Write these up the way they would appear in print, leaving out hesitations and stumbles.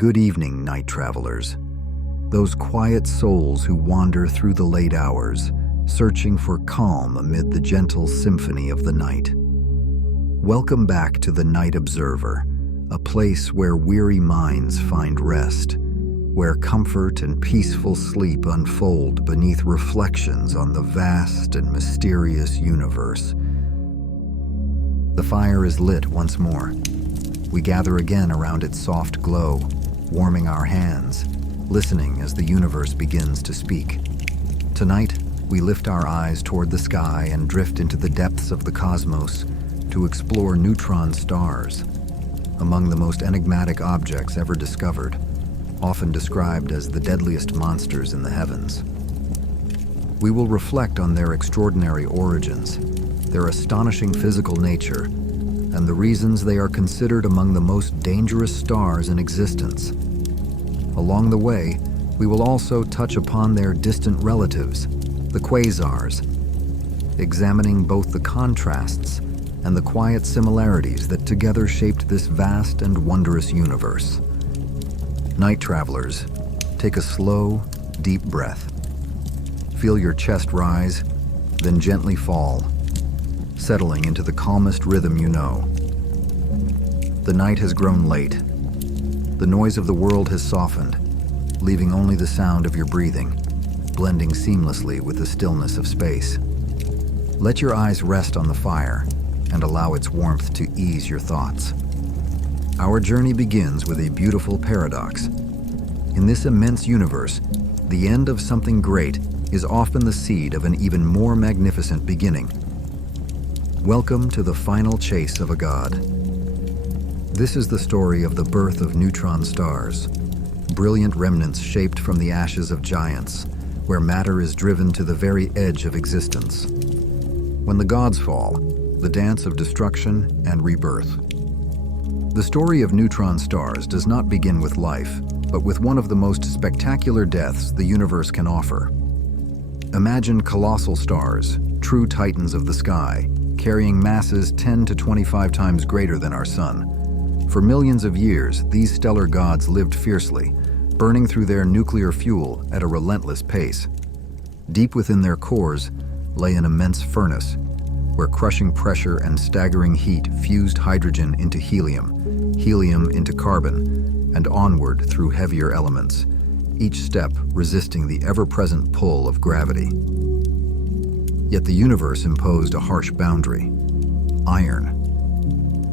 Good evening, night travelers. Those quiet souls who wander through the late hours, searching for calm amid the gentle symphony of the night. Welcome back to the Night Observer, a place where weary minds find rest, where comfort and peaceful sleep unfold beneath reflections on the vast and mysterious universe. The fire is lit once more. We gather again around its soft glow, warming our hands, listening as the universe begins to speak. Tonight, we lift our eyes toward the sky and drift into the depths of the cosmos to explore neutron stars, among the most enigmatic objects ever discovered, often described as the deadliest monsters in the heavens. We will reflect on their extraordinary origins, their astonishing physical nature, and the reasons they are considered among the most dangerous stars in existence. Along the way, we will also touch upon their distant relatives, the quasars, examining both the contrasts and the quiet similarities that together shaped this vast and wondrous universe. Night travelers, take a slow, deep breath. Feel your chest rise, then gently fall, settling into the calmest rhythm you know. The night has grown late. The noise of the world has softened, leaving only the sound of your breathing, blending seamlessly with the stillness of space. Let your eyes rest on the fire and allow its warmth to ease your thoughts. Our journey begins with a beautiful paradox. In this immense universe, the end of something great is often the seed of an even more magnificent beginning. Welcome to the final chase of a god. This is the story of the birth of neutron stars, brilliant remnants shaped from the ashes of giants, where matter is driven to the very edge of existence. When the gods fall, the dance of destruction and rebirth. The story of neutron stars does not begin with life, but with one of the most spectacular deaths the universe can offer. Imagine colossal stars, true titans of the sky, carrying masses 10 to 25 times greater than our sun. For millions of years, these stellar gods lived fiercely, burning through their nuclear fuel at a relentless pace. Deep within their cores lay an immense furnace, where crushing pressure and staggering heat fused hydrogen into helium, helium into carbon, and onward through heavier elements, each step resisting the ever-present pull of gravity. Yet the universe imposed a harsh boundary: iron.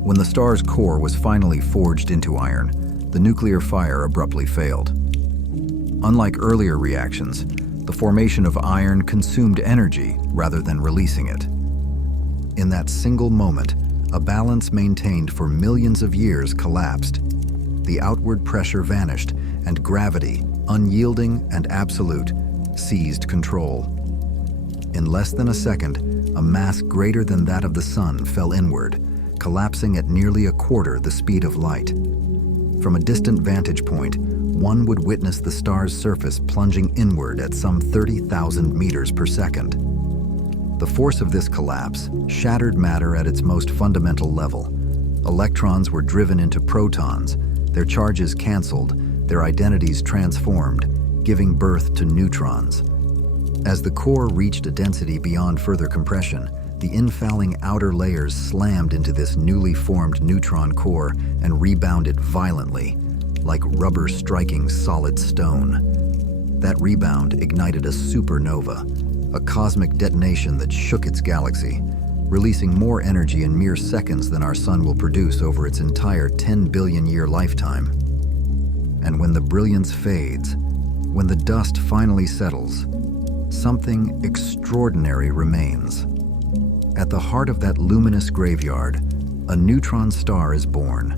When the star's core was finally forged into iron, the nuclear fire abruptly failed. Unlike earlier reactions, the formation of iron consumed energy rather than releasing it. In that single moment, a balance maintained for millions of years collapsed. The outward pressure vanished, and gravity, unyielding and absolute, seized control. In less than a second, a mass greater than that of the sun fell inward, collapsing at nearly a quarter the speed of light. From a distant vantage point, one would witness the star's surface plunging inward at some 30,000 meters per second. The force of this collapse shattered matter at its most fundamental level. Electrons were driven into protons, their charges canceled, their identities transformed, giving birth to neutrons. As the core reached a density beyond further compression, the infalling outer layers slammed into this newly formed neutron core and rebounded violently, like rubber striking solid stone. That rebound ignited a supernova, a cosmic detonation that shook its galaxy, releasing more energy in mere seconds than our sun will produce over its entire 10 billion-year lifetime. And when the brilliance fades, when the dust finally settles, something extraordinary remains. At the heart of that luminous graveyard, a neutron star is born.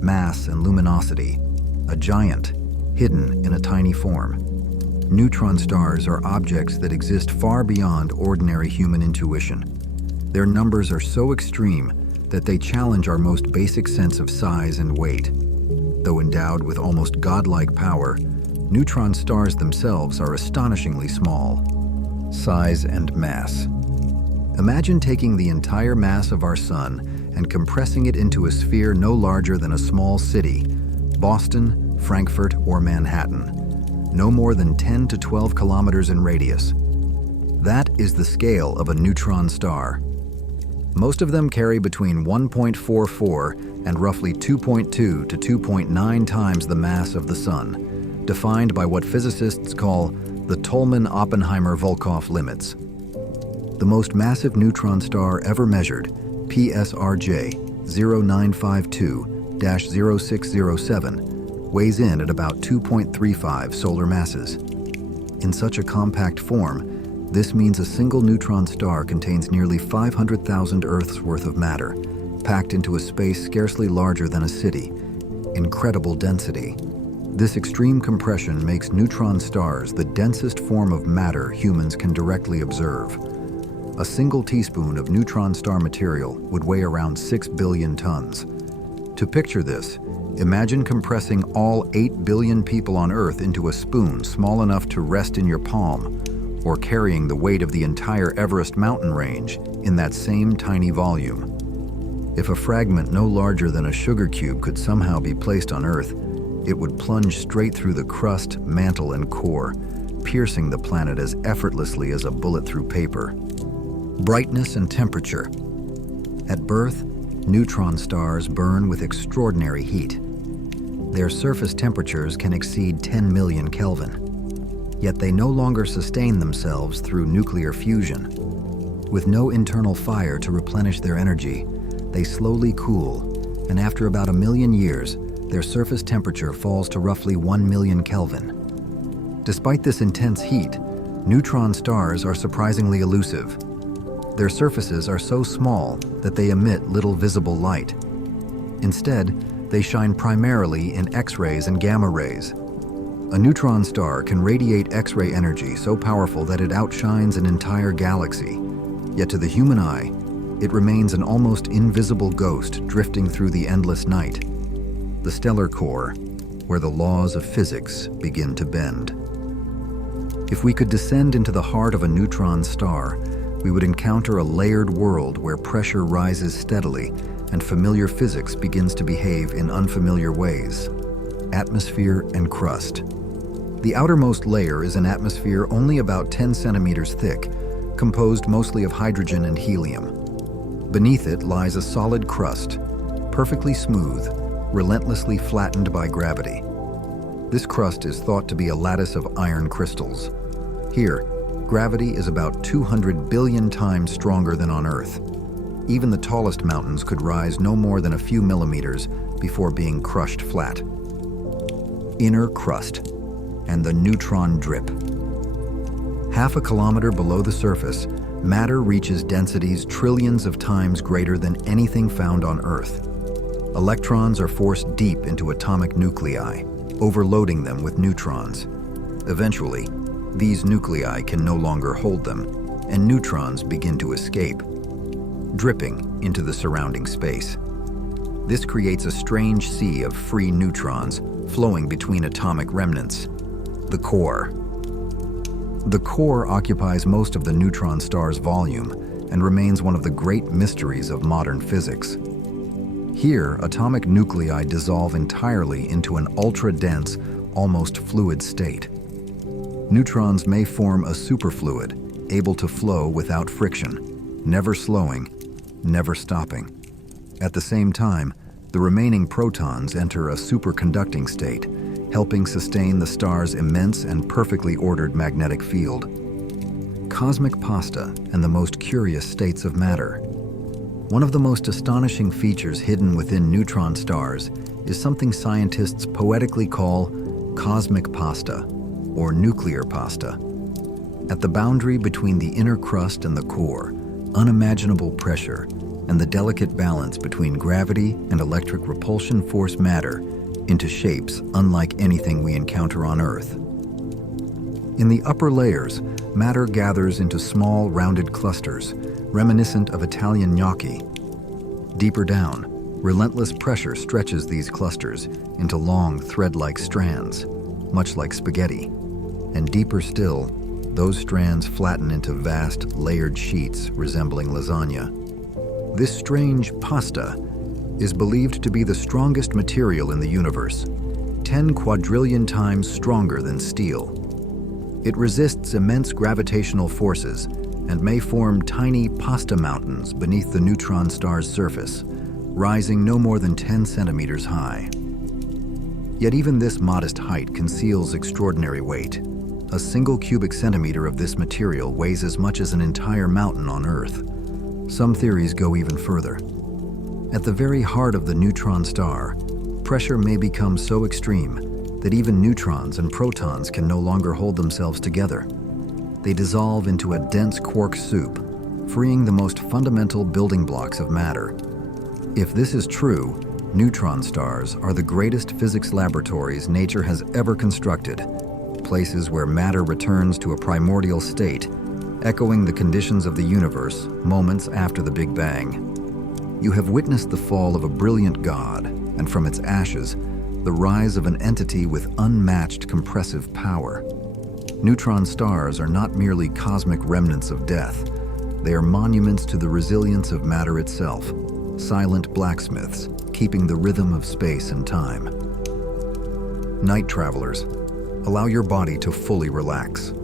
Mass and luminosity, a giant, hidden in a tiny form. Neutron stars are objects that exist far beyond ordinary human intuition. Their numbers are so extreme that they challenge our most basic sense of size and weight. Though endowed with almost godlike power, neutron stars themselves are astonishingly small. Size and mass. Imagine taking the entire mass of our sun and compressing it into a sphere no larger than a small city, Boston, Frankfurt, or Manhattan, no more than 10 to 12 kilometers in radius. That is the scale of a neutron star. Most of them carry between 1.44 and roughly 2.2 to 2.9 times the mass of the Sun, defined by what physicists call the Tolman-Oppenheimer-Volkoff limits. The most massive neutron star ever measured, PSRJ 0952-0607, weighs in at about 2.35 solar masses. In such a compact form, this means a single neutron star contains nearly 500,000 Earths worth of matter, packed into a space scarcely larger than a city. Incredible density. This extreme compression makes neutron stars the densest form of matter humans can directly observe. A single teaspoon of neutron star material would weigh around 6 billion tons. To picture this, imagine compressing all 8 billion people on Earth into a spoon small enough to rest in your palm, or carrying the weight of the entire Everest mountain range in that same tiny volume. If a fragment no larger than a sugar cube could somehow be placed on Earth, it would plunge straight through the crust, mantle, and core, piercing the planet as effortlessly as a bullet through paper. Brightness and temperature. At birth, neutron stars burn with extraordinary heat. Their surface temperatures can exceed 10 million Kelvin. Yet they no longer sustain themselves through nuclear fusion. With no internal fire to replenish their energy, they slowly cool, and after about 1 million years, their surface temperature falls to roughly 1 million Kelvin. Despite this intense heat, neutron stars are surprisingly elusive. Their surfaces are so small that they emit little visible light. Instead, they shine primarily in X-rays and gamma rays. A neutron star can radiate X-ray energy so powerful that it outshines an entire galaxy. Yet to the human eye, it remains an almost invisible ghost drifting through the endless night. The stellar core, where the laws of physics begin to bend. If we could descend into the heart of a neutron star, we would encounter a layered world where pressure rises steadily and familiar physics begins to behave in unfamiliar ways. Atmosphere and crust. The outermost layer is an atmosphere only about 10 centimeters thick, composed mostly of hydrogen and helium. Beneath it lies a solid crust, perfectly smooth, relentlessly flattened by gravity. This crust is thought to be a lattice of iron crystals. Here, gravity is about 200 billion times stronger than on Earth. Even the tallest mountains could rise no more than a few millimeters before being crushed flat. Inner crust and the neutron drip. Half a kilometer below the surface, matter reaches densities trillions of times greater than anything found on Earth. Electrons are forced deep into atomic nuclei, overloading them with neutrons. Eventually, these nuclei can no longer hold them, and neutrons begin to escape, dripping into the surrounding space. This creates a strange sea of free neutrons flowing between atomic remnants. The core. The core occupies most of the neutron star's volume and remains one of the great mysteries of modern physics. Here, atomic nuclei dissolve entirely into an ultra-dense, almost fluid state. Neutrons may form a superfluid, able to flow without friction, never slowing, never stopping. At the same time, the remaining protons enter a superconducting state, helping sustain the star's immense and perfectly ordered magnetic field. Cosmic pasta and the most curious states of matter. One of the most astonishing features hidden within neutron stars is something scientists poetically call cosmic pasta, or nuclear pasta. At the boundary between the inner crust and the core, unimaginable pressure and the delicate balance between gravity and electric repulsion force matter into shapes unlike anything we encounter on Earth. In the upper layers, matter gathers into small, rounded clusters, reminiscent of Italian gnocchi. Deeper down, relentless pressure stretches these clusters into long, thread-like strands, much like spaghetti. And deeper still, those strands flatten into vast, layered sheets resembling lasagna. This strange pasta is believed to be the strongest material in the universe. 10 quadrillion times stronger than steel. It resists immense gravitational forces and may form tiny pasta mountains beneath the neutron star's surface, rising no more than 10 centimeters high. Yet even this modest height conceals extraordinary weight. A single cubic centimeter of this material weighs as much as an entire mountain on Earth. Some theories go even further. At the very heart of the neutron star, pressure may become so extreme that even neutrons and protons can no longer hold themselves together. They dissolve into a dense quark soup, freeing the most fundamental building blocks of matter. If this is true, neutron stars are the greatest physics laboratories nature has ever constructed, places where matter returns to a primordial state, echoing the conditions of the universe moments after the Big Bang. You have witnessed the fall of a brilliant god, and from its ashes, the rise of an entity with unmatched compressive power. Neutron stars are not merely cosmic remnants of death. They are monuments to the resilience of matter itself, silent blacksmiths, keeping the rhythm of space and time. Night travelers, allow your body to fully relax.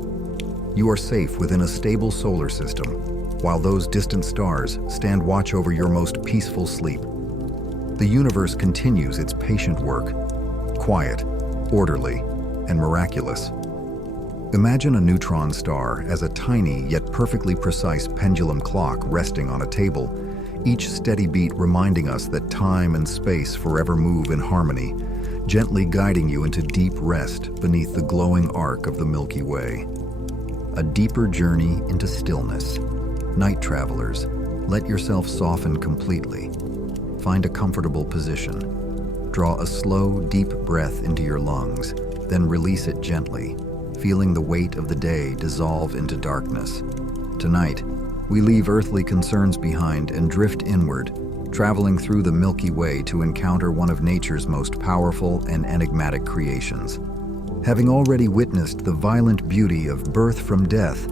You are safe within a stable solar system, while those distant stars stand watch over your most peaceful sleep. The universe continues its patient work, quiet, orderly, and miraculous. Imagine a neutron star as a tiny yet perfectly precise pendulum clock resting on a table, each steady beat reminding us that time and space forever move in harmony, gently guiding you into deep rest beneath the glowing arc of the Milky Way. A deeper journey into stillness. Night travelers, let yourself soften completely. Find a comfortable position. Draw a slow, deep breath into your lungs, then release it gently, feeling the weight of the day dissolve into darkness. Tonight, we leave earthly concerns behind and drift inward, traveling through the Milky Way to encounter one of nature's most powerful and enigmatic creations. Having already witnessed the violent beauty of birth from death,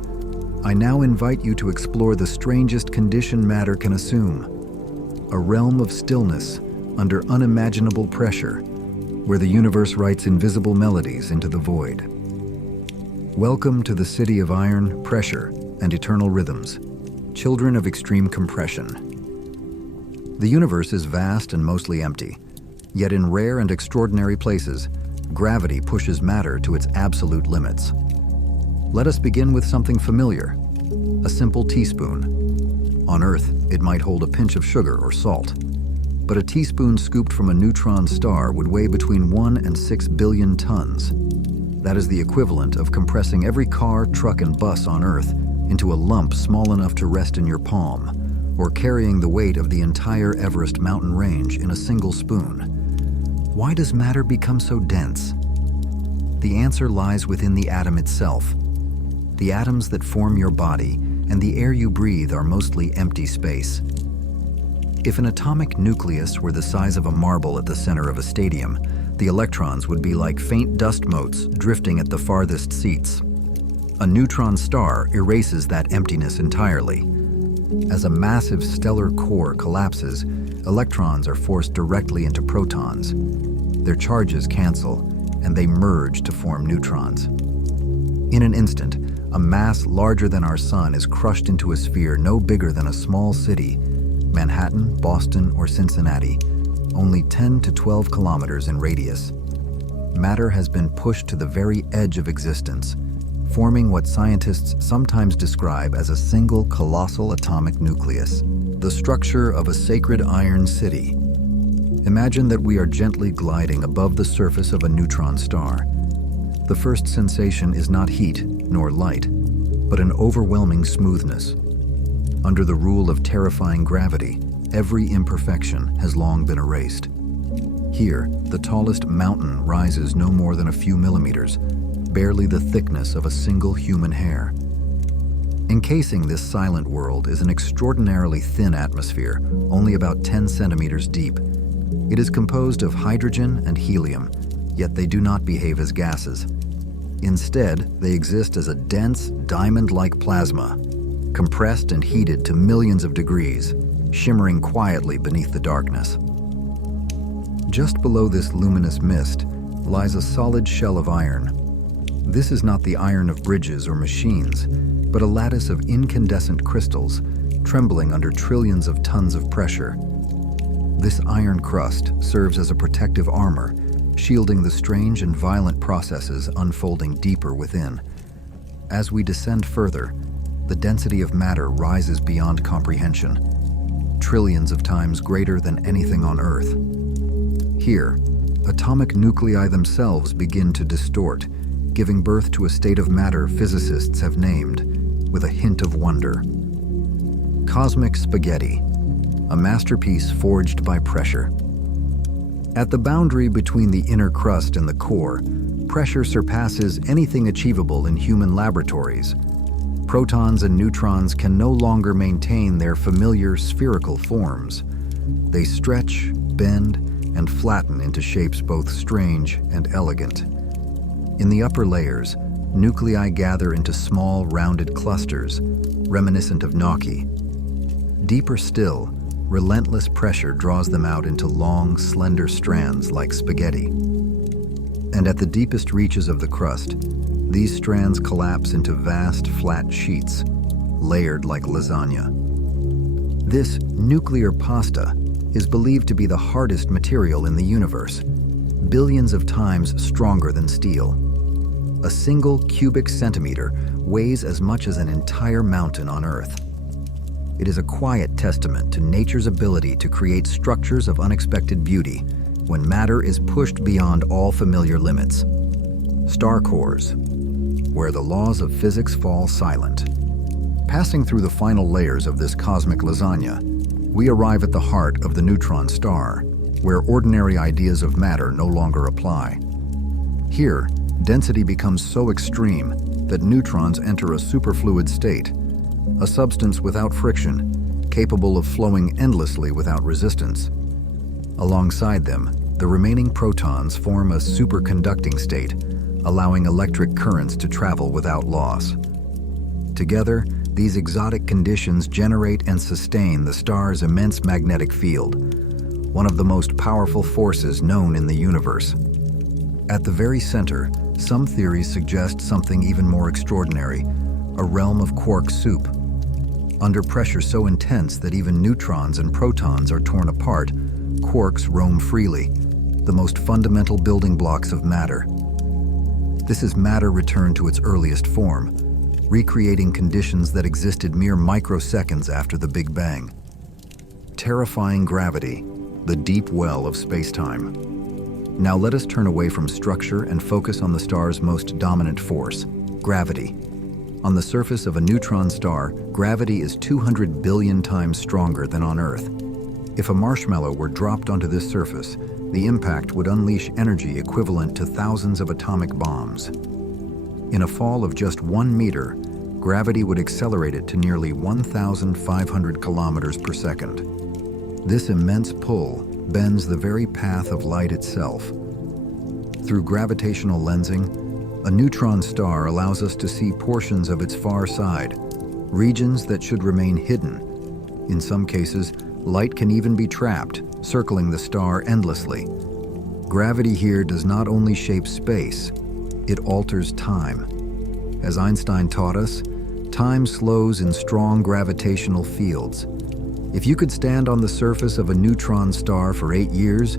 I now invite you to explore the strangest condition matter can assume, a realm of stillness under unimaginable pressure, where the universe writes invisible melodies into the void. Welcome to the city of iron, pressure, and eternal rhythms, children of extreme compression. The universe is vast and mostly empty, yet in rare and extraordinary places, gravity pushes matter to its absolute limits. Let us begin with something familiar, a simple teaspoon. On Earth, it might hold a pinch of sugar or salt, but a teaspoon scooped from a neutron star would weigh between 1 and 6 billion tons. That is the equivalent of compressing every car, truck, and bus on Earth into a lump small enough to rest in your palm, or carrying the weight of the entire Everest mountain range in a single spoon. Why does matter become so dense? The answer lies within the atom itself. The atoms that form your body and the air you breathe are mostly empty space. If an atomic nucleus were the size of a marble at the center of a stadium, the electrons would be like faint dust motes drifting at the farthest seats. A neutron star erases that emptiness entirely. As a massive stellar core collapses, electrons are forced directly into protons. Their charges cancel, and they merge to form neutrons. In an instant, a mass larger than our sun is crushed into a sphere no bigger than a small city, Manhattan, Boston, or Cincinnati, only 10 to 12 kilometers in radius. Matter has been pushed to the very edge of existence, forming what scientists sometimes describe as a single colossal atomic nucleus, the structure of a sacred iron city. Imagine that we are gently gliding above the surface of a neutron star. The first sensation is not heat nor light, but an overwhelming smoothness. Under the rule of terrifying gravity, every imperfection has long been erased. Here, the tallest mountain rises no more than a few millimeters, barely the thickness of a single human hair. Encasing this silent world is an extraordinarily thin atmosphere, only about 10 centimeters deep. It is composed of hydrogen and helium, yet they do not behave as gases. Instead, they exist as a dense, diamond-like plasma, compressed and heated to millions of degrees, shimmering quietly beneath the darkness. Just below this luminous mist, lies a solid shell of iron. This is not the iron of bridges or machines, but a lattice of incandescent crystals, trembling under trillions of tons of pressure. This iron crust serves as a protective armor, shielding the strange and violent processes unfolding deeper within. As we descend further, the density of matter rises beyond comprehension, trillions of times greater than anything on Earth. Here, atomic nuclei themselves begin to distort, giving birth to a state of matter physicists have named, with a hint of wonder, cosmic spaghetti, a masterpiece forged by pressure. At the boundary between the inner crust and the core, pressure surpasses anything achievable in human laboratories. Protons and neutrons can no longer maintain their familiar spherical forms. They stretch, bend, and flatten into shapes both strange and elegant. In the upper layers, nuclei gather into small, rounded clusters, reminiscent of gnocchi. Deeper still, relentless pressure draws them out into long, slender strands like spaghetti. And at the deepest reaches of the crust, these strands collapse into vast, flat sheets, layered like lasagna. This nuclear pasta is believed to be the hardest material in the universe, billions of times stronger than steel. A single cubic centimeter weighs as much as an entire mountain on Earth. It is a quiet testament to nature's ability to create structures of unexpected beauty when matter is pushed beyond all familiar limits. Star cores, where the laws of physics fall silent. Passing through the final layers of this cosmic lasagna, we arrive at the heart of the neutron star, where ordinary ideas of matter no longer apply. Here, density becomes so extreme that neutrons enter a superfluid state, a substance without friction, capable of flowing endlessly without resistance. Alongside them, the remaining protons form a superconducting state, allowing electric currents to travel without loss. Together, these exotic conditions generate and sustain the star's immense magnetic field, one of the most powerful forces known in the universe. At the very center, some theories suggest something even more extraordinary, a realm of quark soup. Under pressure so intense that even neutrons and protons are torn apart, quarks roam freely, the most fundamental building blocks of matter. This is matter returned to its earliest form, recreating conditions that existed mere microseconds after the Big Bang. Terrifying gravity, the deep well of space-time. Now let us turn away from structure and focus on the star's most dominant force, gravity. On the surface of a neutron star, gravity is 200 billion times stronger than on Earth. If a marshmallow were dropped onto this surface, the impact would unleash energy equivalent to thousands of atomic bombs. In a fall of just 1 meter, gravity would accelerate it to nearly 1,500 kilometers per second. This immense pull bends the very path of light itself. Through gravitational lensing, a neutron star allows us to see portions of its far side, regions that should remain hidden. In some cases, light can even be trapped, circling the star endlessly. Gravity here does not only shape space, it alters time. As Einstein taught us, time slows in strong gravitational fields. If you could stand on the surface of a neutron star for 8 years,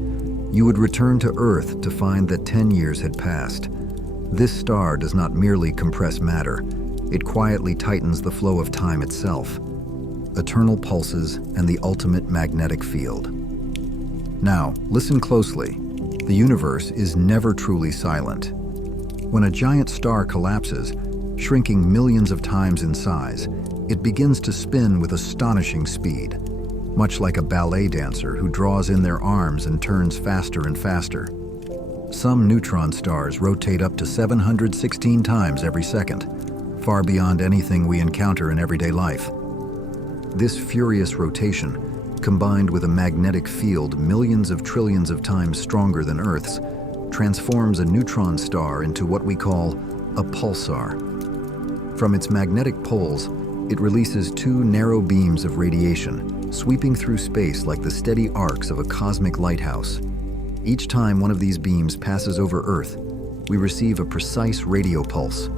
you would return to Earth to find that 10 years had passed. This star does not merely compress matter, it quietly tightens the flow of time itself. Eternal pulses and the ultimate magnetic field. Now, listen closely. The universe is never truly silent. When a giant star collapses, shrinking millions of times in size, it begins to spin with astonishing speed, much like a ballet dancer who draws in their arms and turns faster and faster. Some neutron stars rotate up to 716 times every second, far beyond anything we encounter in everyday life. This furious rotation, combined with a magnetic field millions of trillions of times stronger than Earth's, transforms a neutron star into what we call a pulsar. From its magnetic poles, it releases 2 narrow beams of radiation, sweeping through space like the steady arcs of a cosmic lighthouse. Each time one of these beams passes over Earth, we receive a precise radio pulse.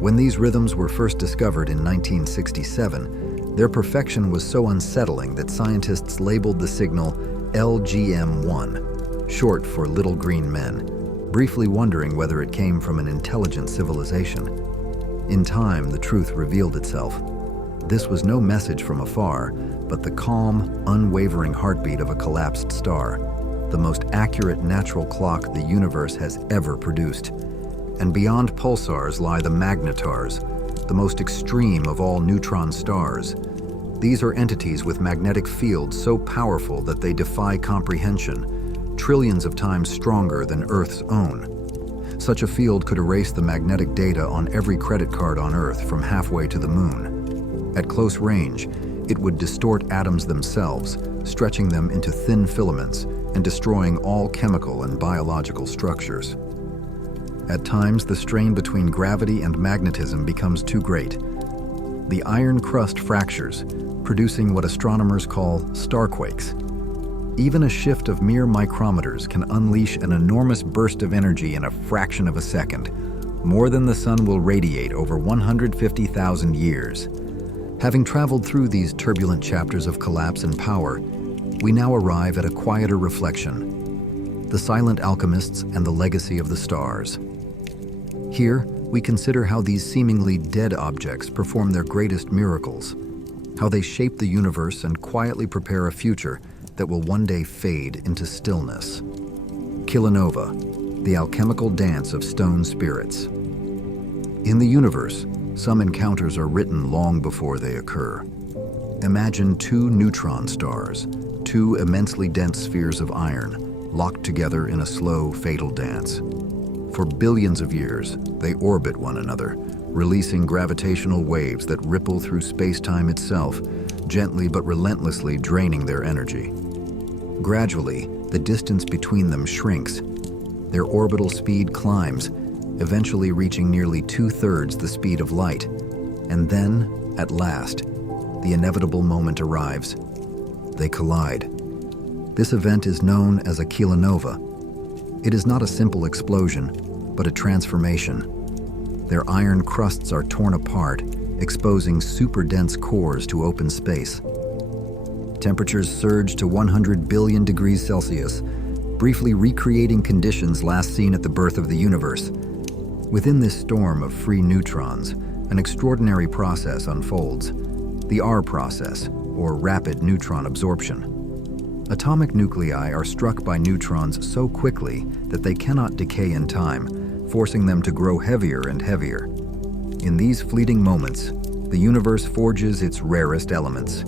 When these rhythms were first discovered in 1967, their perfection was so unsettling that scientists labeled the signal LGM-1, short for Little Green Men, briefly wondering whether it came from an intelligent civilization. In time, the truth revealed itself. This was no message from afar, but the calm, unwavering heartbeat of a collapsed star, the most accurate natural clock the universe has ever produced. And beyond pulsars lie the magnetars, the most extreme of all neutron stars. These are entities with magnetic fields so powerful that they defy comprehension, trillions of times stronger than Earth's own. Such a field could erase the magnetic data on every credit card on Earth from halfway to the moon. At close range, it would distort atoms themselves, stretching them into thin filaments and destroying all chemical and biological structures. At times, the strain between gravity and magnetism becomes too great. The iron crust fractures, producing what astronomers call starquakes. Even a shift of mere micrometers can unleash an enormous burst of energy in a fraction of a second, more than the sun will radiate over 150,000 years. Having traveled through these turbulent chapters of collapse and power, we now arrive at a quieter reflection: the silent alchemists and the legacy of the stars. Here, we consider how these seemingly dead objects perform their greatest miracles, how they shape the universe and quietly prepare a future that will one day fade into stillness. Kilonova, the alchemical dance of stone spirits. In the universe, some encounters are written long before they occur. Imagine two neutron stars, two immensely dense spheres of iron, locked together in a slow, fatal dance. For billions of years, they orbit one another, releasing gravitational waves that ripple through space-time itself, gently but relentlessly draining their energy. Gradually, the distance between them shrinks. Their orbital speed climbs, eventually reaching nearly 2/3 the speed of light. And then, at last, the inevitable moment arrives. They collide. This event is known as a kilonova. It is not a simple explosion, but a transformation. Their iron crusts are torn apart, exposing super-dense cores to open space. Temperatures surge to 100 billion degrees Celsius, briefly recreating conditions last seen at the birth of the universe. Within this storm of free neutrons, an extraordinary process unfolds: the R process, or rapid neutron absorption. Atomic nuclei are struck by neutrons so quickly that they cannot decay in time, forcing them to grow heavier and heavier. In these fleeting moments, the universe forges its rarest elements: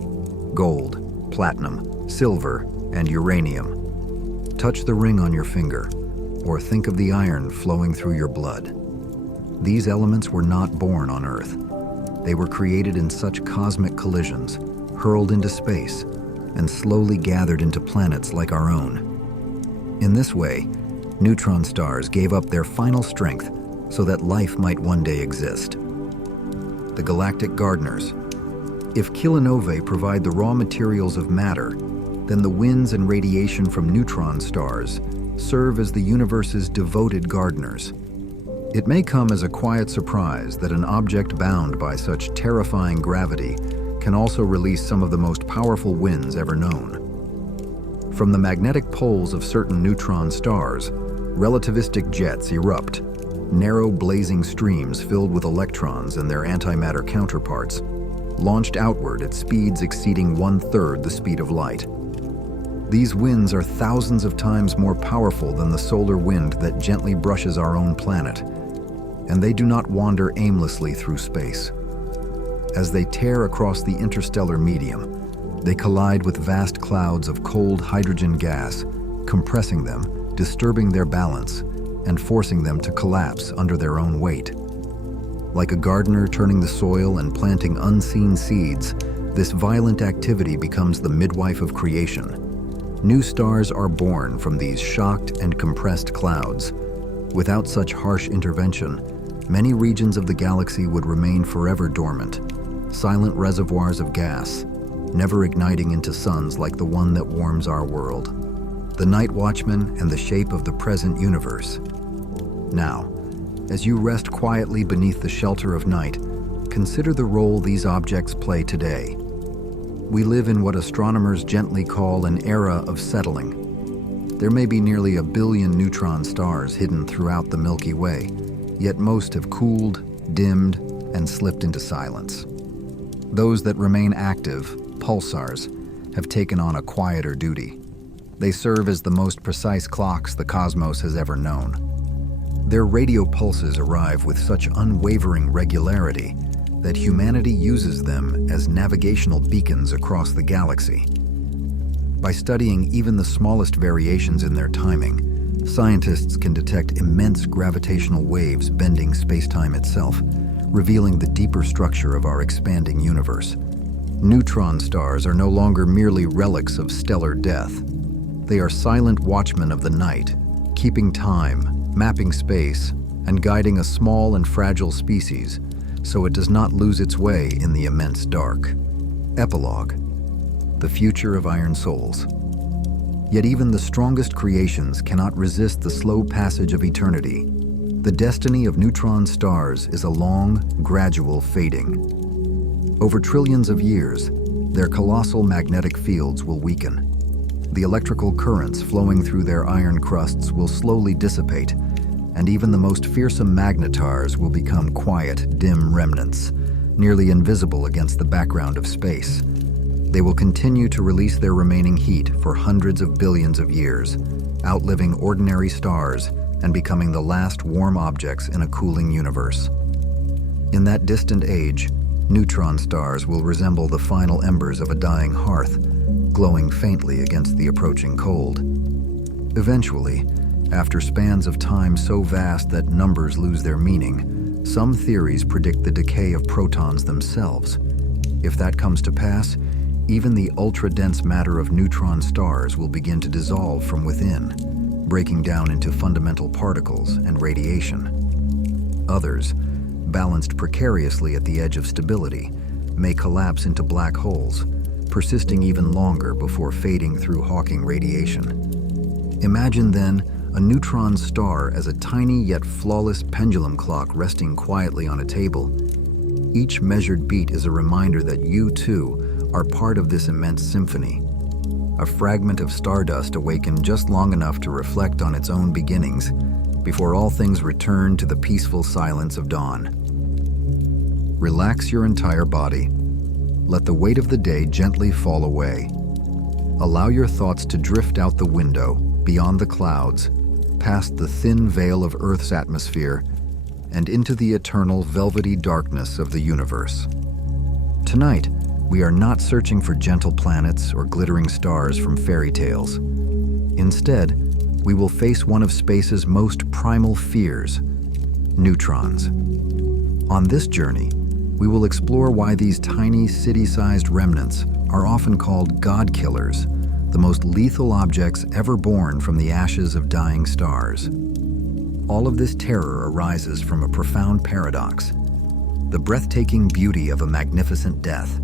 gold, platinum, silver, and uranium. Touch the ring on your finger, or think of the iron flowing through your blood. These elements were not born on Earth. They were created in such cosmic collisions, hurled into space, and slowly gathered into planets like our own. In this way, neutron stars gave up their final strength so that life might one day exist. The galactic gardeners. If kilonovae provide the raw materials of matter, then the winds and radiation from neutron stars serve as the universe's devoted gardeners. It may come as a quiet surprise that an object bound by such terrifying gravity can also release some of the most powerful winds ever known. From the magnetic poles of certain neutron stars, relativistic jets erupt, narrow blazing streams filled with electrons and their antimatter counterparts, launched outward at speeds exceeding 1/3 the speed of light. These winds are thousands of times more powerful than the solar wind that gently brushes our own planet, and they do not wander aimlessly through space. As they tear across the interstellar medium, they collide with vast clouds of cold hydrogen gas, compressing them, disturbing their balance, and forcing them to collapse under their own weight. Like a gardener turning the soil and planting unseen seeds, this violent activity becomes the midwife of creation. New stars are born from these shocked and compressed clouds. Without such harsh intervention, many regions of the galaxy would remain forever dormant, silent reservoirs of gas, never igniting into suns like the one that warms our world. the night watchman and the shape of the present universe. Now, as you rest quietly beneath the shelter of night, consider the role these objects play today. We live in what astronomers gently call an era of settling. There may be nearly 1 billion neutron stars hidden throughout the Milky Way, yet most have cooled, dimmed, and slipped into silence. Those that remain active, pulsars, have taken on a quieter duty. They serve as the most precise clocks the cosmos has ever known. Their radio pulses arrive with such unwavering regularity that humanity uses them as navigational beacons across the galaxy. By studying even the smallest variations in their timing, scientists can detect immense gravitational waves bending space-time itself, revealing the deeper structure of our expanding universe. Neutron stars are no longer merely relics of stellar death. They are silent watchmen of the night, keeping time, mapping space, and guiding a small and fragile species so it does not lose its way in the immense dark. Epilogue: the future of iron souls. Yet even the strongest creations cannot resist the slow passage of eternity. The destiny of neutron stars is a long, gradual fading. Over trillions of years, their colossal magnetic fields will weaken. The electrical currents flowing through their iron crusts will slowly dissipate, and even the most fearsome magnetars will become quiet, dim remnants, nearly invisible against the background of space. They will continue to release their remaining heat for hundreds of billions of years, outliving ordinary stars and becoming the last warm objects in a cooling universe. In that distant age, neutron stars will resemble the final embers of a dying hearth, glowing faintly against the approaching cold. Eventually, after spans of time so vast that numbers lose their meaning, some theories predict the decay of protons themselves. If that comes to pass, even the ultra-dense matter of neutron stars will begin to dissolve from within, breaking down into fundamental particles and radiation. Others, balanced precariously at the edge of stability, may collapse into black holes, persisting even longer before fading through Hawking radiation. Imagine then a neutron star as a tiny yet flawless pendulum clock resting quietly on a table. Each measured beat is a reminder that you, too, are part of this immense symphony. A fragment of stardust awakened just long enough to reflect on its own beginnings before all things return to the peaceful silence of dawn. Relax your entire body. Let the weight of the day gently fall away. Allow your thoughts to drift out the window, beyond the clouds, past the thin veil of Earth's atmosphere, and into the eternal velvety darkness of the universe. Tonight, we are not searching for gentle planets or glittering stars from fairy tales. Instead, we will face one of space's most primal fears: neutrons. On this journey, we will explore why these tiny, city-sized remnants are often called God killers, the most lethal objects ever born from the ashes of dying stars. All of this terror arises from a profound paradox: the breathtaking beauty of a magnificent death.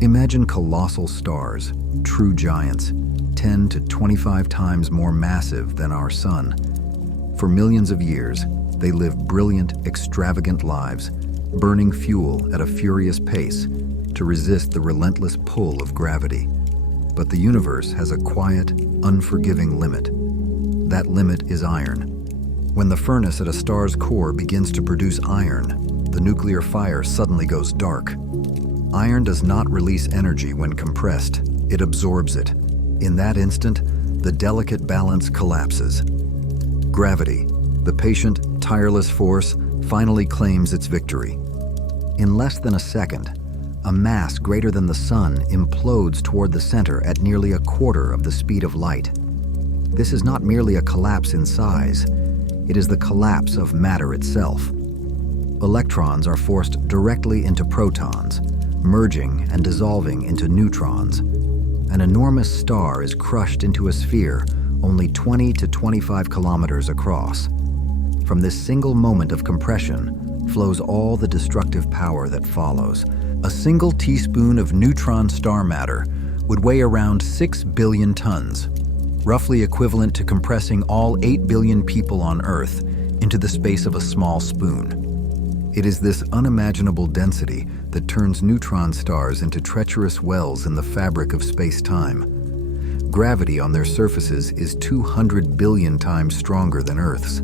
Imagine colossal stars, true giants, 10 to 25 times more massive than our sun. For millions of years, they live brilliant, extravagant lives, burning fuel at a furious pace to resist the relentless pull of gravity. But the universe has a quiet, unforgiving limit. That limit is iron. When the furnace at a star's core begins to produce iron, the nuclear fire suddenly goes dark. Iron does not release energy when compressed, it absorbs it. In that instant, the delicate balance collapses. Gravity, the patient, tireless force, finally claims its victory. In less than a second, a mass greater than the sun implodes toward the center at nearly a quarter of the speed of light. This is not merely a collapse in size, it is the collapse of matter itself. Electrons are forced directly into protons, merging and dissolving into neutrons. An enormous star is crushed into a sphere only 20 to 25 kilometers across. From this single moment of compression flows all the destructive power that follows. A single teaspoon of neutron star matter would weigh around 6 billion tons. roughly equivalent to compressing all 8 billion people on Earth into the space of a small spoon. It is this unimaginable density that turns neutron stars into treacherous wells in the fabric of space-time. Gravity on their surfaces is 200 billion times stronger than Earth's.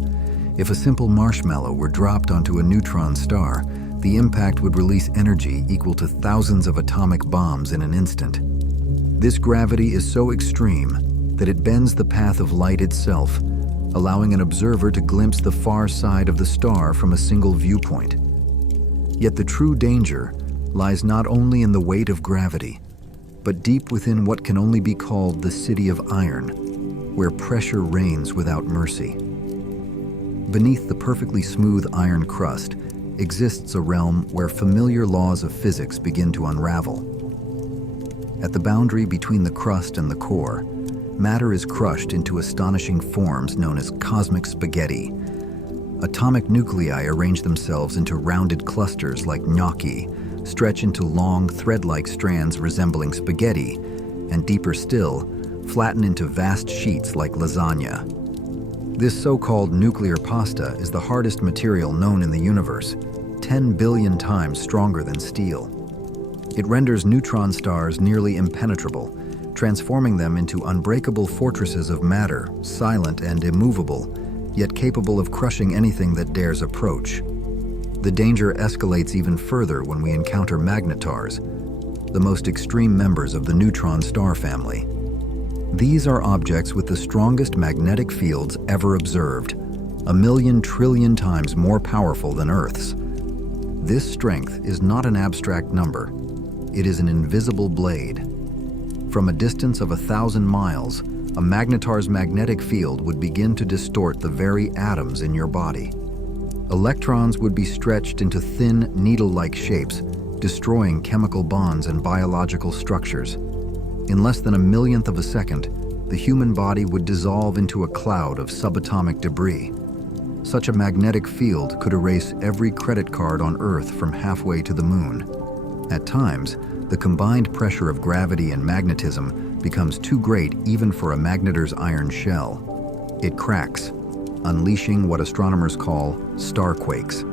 If a simple marshmallow were dropped onto a neutron star, the impact would release energy equal to thousands of atomic bombs in an instant. This gravity is so extreme that it bends the path of light itself, allowing an observer to glimpse the far side of the star from a single viewpoint. Yet the true danger lies not only in the weight of gravity, but deep within what can only be called the City of Iron, where pressure reigns without mercy. Beneath the perfectly smooth iron crust exists a realm where familiar laws of physics begin to unravel. At the boundary between the crust and the core, matter is crushed into astonishing forms known as cosmic spaghetti. Atomic nuclei arrange themselves into rounded clusters like gnocchi, stretch into long, thread-like strands resembling spaghetti, and deeper still, flatten into vast sheets like lasagna. This so-called nuclear pasta is the hardest material known in the universe, 10 billion times stronger than steel. It renders neutron stars nearly impenetrable, transforming them into unbreakable fortresses of matter, silent and immovable, yet capable of crushing anything that dares approach. The danger escalates even further when we encounter magnetars, the most extreme members of the neutron star family. These are objects with the strongest magnetic fields ever observed, 1,000,000 trillion times more powerful than Earth's. This strength is not an abstract number, it is an invisible blade. From a distance of 1,000 miles, a magnetar's magnetic field would begin to distort the very atoms in your body. Electrons would be stretched into thin, needle-like shapes, destroying chemical bonds and biological structures. In less than a millionth of a second, the human body would dissolve into a cloud of subatomic debris. Such a magnetic field could erase every credit card on Earth from halfway to the moon. At times, the combined pressure of gravity and magnetism becomes too great even for a magnetar's iron shell. It cracks, unleashing what astronomers call starquakes.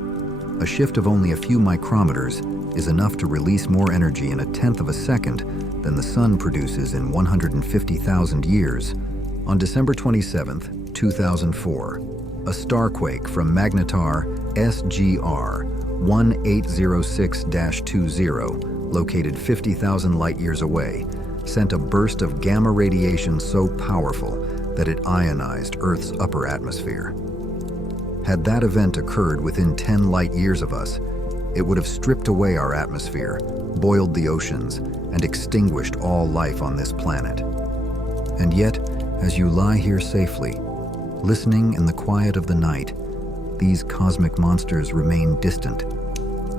A shift of only a few micrometers is enough to release more energy in a tenth of a second than the sun produces in 150,000 years. On December 27, 2004, a starquake from magnetar SGR 1806-20, located 50,000 light-years away, sent a burst of gamma radiation so powerful that it ionized Earth's upper atmosphere. Had that event occurred within 10 light-years of us, it would have stripped away our atmosphere, boiled the oceans, and extinguished all life on this planet. And yet, as you lie here safely, listening in the quiet of the night, these cosmic monsters remain distant,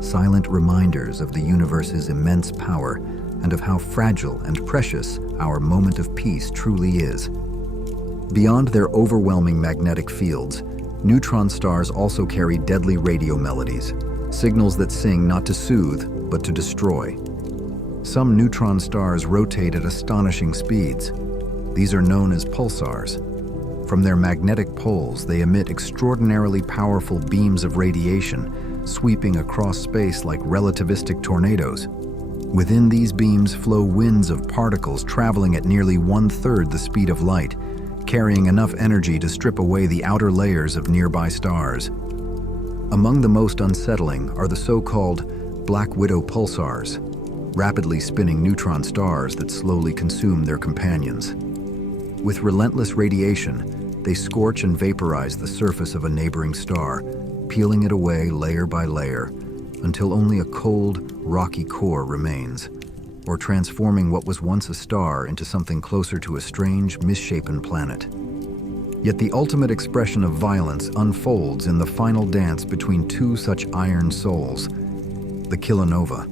silent reminders of the universe's immense power and of how fragile and precious our moment of peace truly is. Beyond their overwhelming magnetic fields, neutron stars also carry deadly radio melodies, signals that sing not to soothe, but to destroy. Some neutron stars rotate at astonishing speeds. These are known as pulsars. From their magnetic poles, they emit extraordinarily powerful beams of radiation, sweeping across space like relativistic tornadoes. Within these beams flow winds of particles traveling at nearly 1/3 the speed of light, carrying enough energy to strip away the outer layers of nearby stars. Among the most unsettling are the so-called Black Widow pulsars, rapidly spinning neutron stars that slowly consume their companions. With relentless radiation, they scorch and vaporize the surface of a neighboring star, peeling it away layer by layer, until only a cold, rocky core remains, or transforming what was once a star into something closer to a strange, misshapen planet. Yet the ultimate expression of violence unfolds in the final dance between two such iron souls, the kilonova.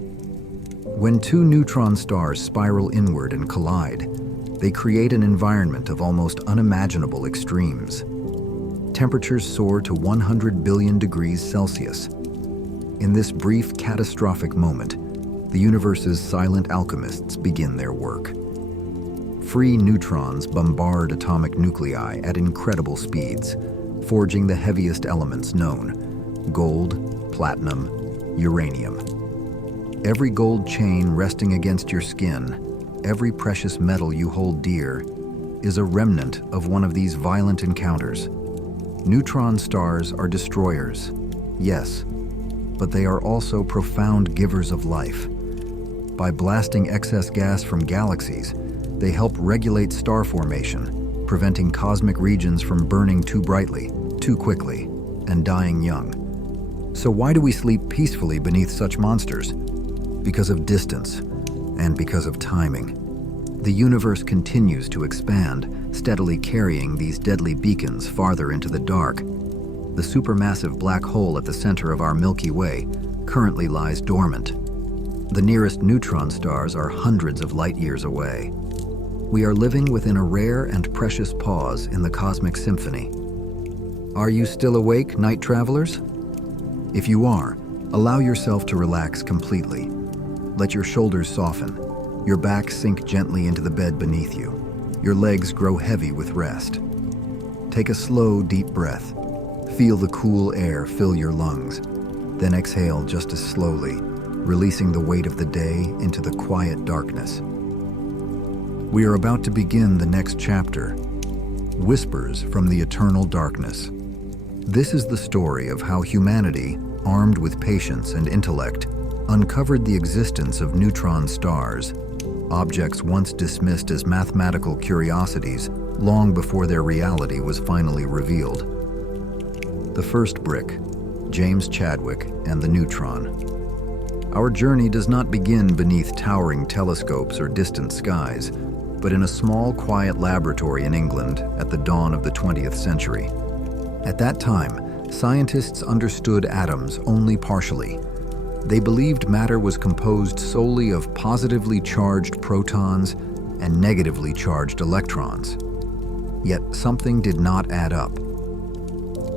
When two neutron stars spiral inward and collide, they create an environment of almost unimaginable extremes. Temperatures soar to 100 billion degrees Celsius. In this brief, catastrophic moment, the universe's silent alchemists begin their work. Free neutrons bombard atomic nuclei at incredible speeds, forging the heaviest elements known: gold, platinum, uranium. Every gold chain resting against your skin, every precious metal you hold dear, is a remnant of one of these violent encounters. Neutron stars are destroyers, yes, but they are also profound givers of life. By blasting excess gas from galaxies, they help regulate star formation, preventing cosmic regions from burning too brightly, too quickly, and dying young. So why do we sleep peacefully beneath such monsters? Because of distance, and because of timing. The universe continues to expand, steadily carrying these deadly beacons farther into the dark. The supermassive black hole at the center of our Milky Way currently lies dormant. The nearest neutron stars are hundreds of light years away. We are living within a rare and precious pause in the cosmic symphony. Are you still awake, night travelers? If you are, allow yourself to relax completely. Let your shoulders soften, your back sink gently into the bed beneath you, your legs grow heavy with rest. Take a slow, deep breath. Feel the cool air fill your lungs, then exhale just as slowly, releasing the weight of the day into the quiet darkness. We are about to begin the next chapter, Whispers from the Eternal Darkness. This is the story of how humanity, armed with patience and intellect, uncovered the existence of neutron stars, objects once dismissed as mathematical curiosities long before their reality was finally revealed. The first brick, James Chadwick and the neutron. Our journey does not begin beneath towering telescopes or distant skies, but in a small, quiet laboratory in England at the dawn of the 20th century. At that time, scientists understood atoms only partially. They believed matter was composed solely of positively charged protons and negatively charged electrons. Yet something did not add up.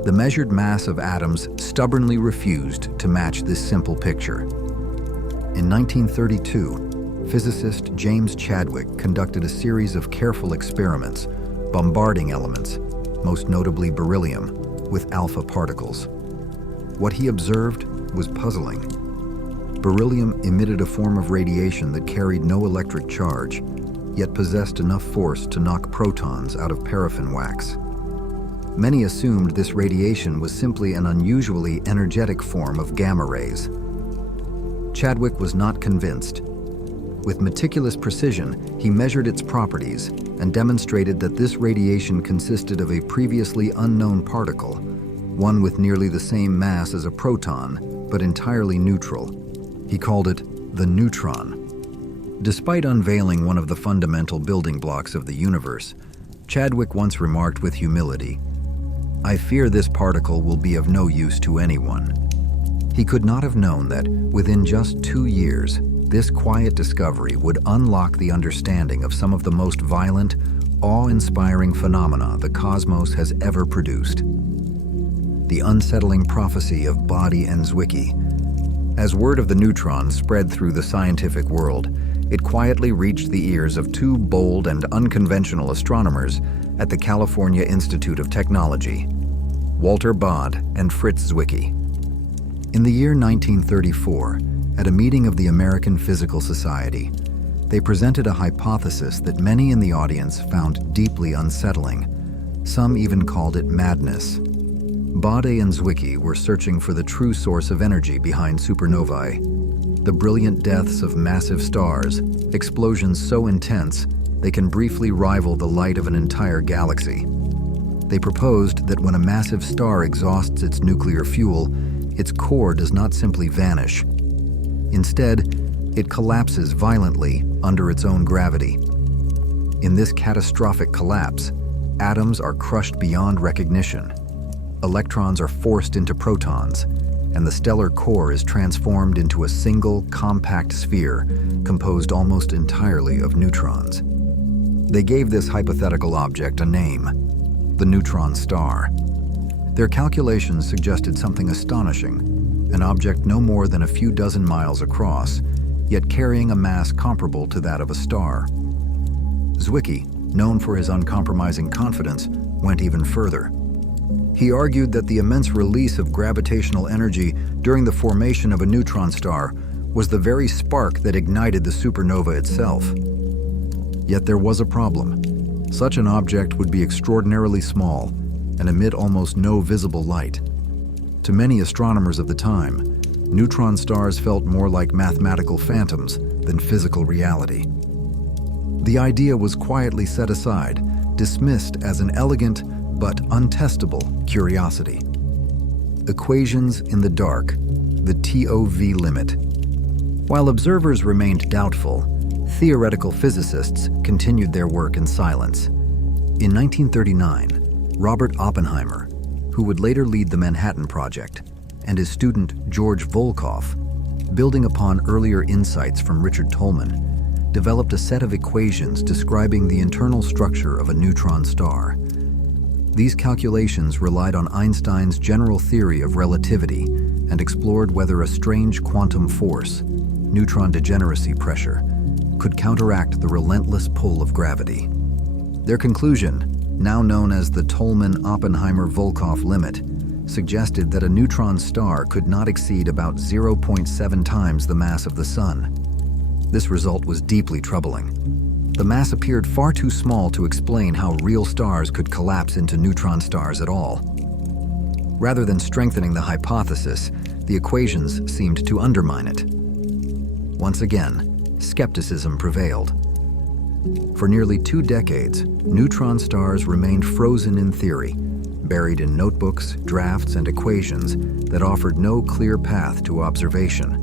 The measured mass of atoms stubbornly refused to match this simple picture. In 1932, physicist James Chadwick conducted a series of careful experiments, bombarding elements, most notably beryllium, with alpha particles. What he observed was puzzling. Beryllium emitted a form of radiation that carried no electric charge, yet possessed enough force to knock protons out of paraffin wax. Many assumed this radiation was simply an unusually energetic form of gamma rays. Chadwick was not convinced. With meticulous precision, he measured its properties and demonstrated that this radiation consisted of a previously unknown particle, one with nearly the same mass as a proton, but entirely neutral. He called it the neutron. Despite unveiling one of the fundamental building blocks of the universe, Chadwick once remarked with humility, "I fear this particle will be of no use to anyone." He could not have known that, within just 2 years, this quiet discovery would unlock the understanding of some of the most violent, awe-inspiring phenomena the cosmos has ever produced. The unsettling prophecy of Body and Zwicky. As word of the neutron spread through the scientific world, it quietly reached the ears of two bold and unconventional astronomers at the California Institute of Technology, Walter Baade and Fritz Zwicky. In the year 1934, at a meeting of the American Physical Society, they presented a hypothesis that many in the audience found deeply unsettling. Some even called it madness. Baade and Zwicky were searching for the true source of energy behind supernovae, the brilliant deaths of massive stars, explosions so intense they can briefly rival the light of an entire galaxy. They proposed that when a massive star exhausts its nuclear fuel, its core does not simply vanish. Instead, it collapses violently under its own gravity. In this catastrophic collapse, atoms are crushed beyond recognition. Electrons are forced into protons, and the stellar core is transformed into a single, compact sphere composed almost entirely of neutrons. They gave this hypothetical object a name, the neutron star. Their calculations suggested something astonishing, an object no more than a few dozen miles across, yet carrying a mass comparable to that of a star. Zwicky, known for his uncompromising confidence, went even further. He argued that the immense release of gravitational energy during the formation of a neutron star was the very spark that ignited the supernova itself. Yet there was a problem. Such an object would be extraordinarily small and emit almost no visible light. To many astronomers of the time, neutron stars felt more like mathematical phantoms than physical reality. The idea was quietly set aside, dismissed as an elegant but untestable curiosity. Equations in the dark, the TOV limit. While observers remained doubtful, theoretical physicists continued their work in silence. In 1939, Robert Oppenheimer, who would later lead the Manhattan Project, and his student George Volkoff, building upon earlier insights from Richard Tolman, developed a set of equations describing the internal structure of a neutron star. These calculations relied on Einstein's general theory of relativity and explored whether a strange quantum force, neutron degeneracy pressure, could counteract the relentless pull of gravity. Their conclusion, now known as the Tolman-Oppenheimer-Volkoff limit, suggested that a neutron star could not exceed about 0.7 times the mass of the Sun. This result was deeply troubling. The mass appeared far too small to explain how real stars could collapse into neutron stars at all. Rather than strengthening the hypothesis, the equations seemed to undermine it. Once again, skepticism prevailed. For nearly 2 decades, neutron stars remained frozen in theory, buried in notebooks, drafts, and equations that offered no clear path to observation.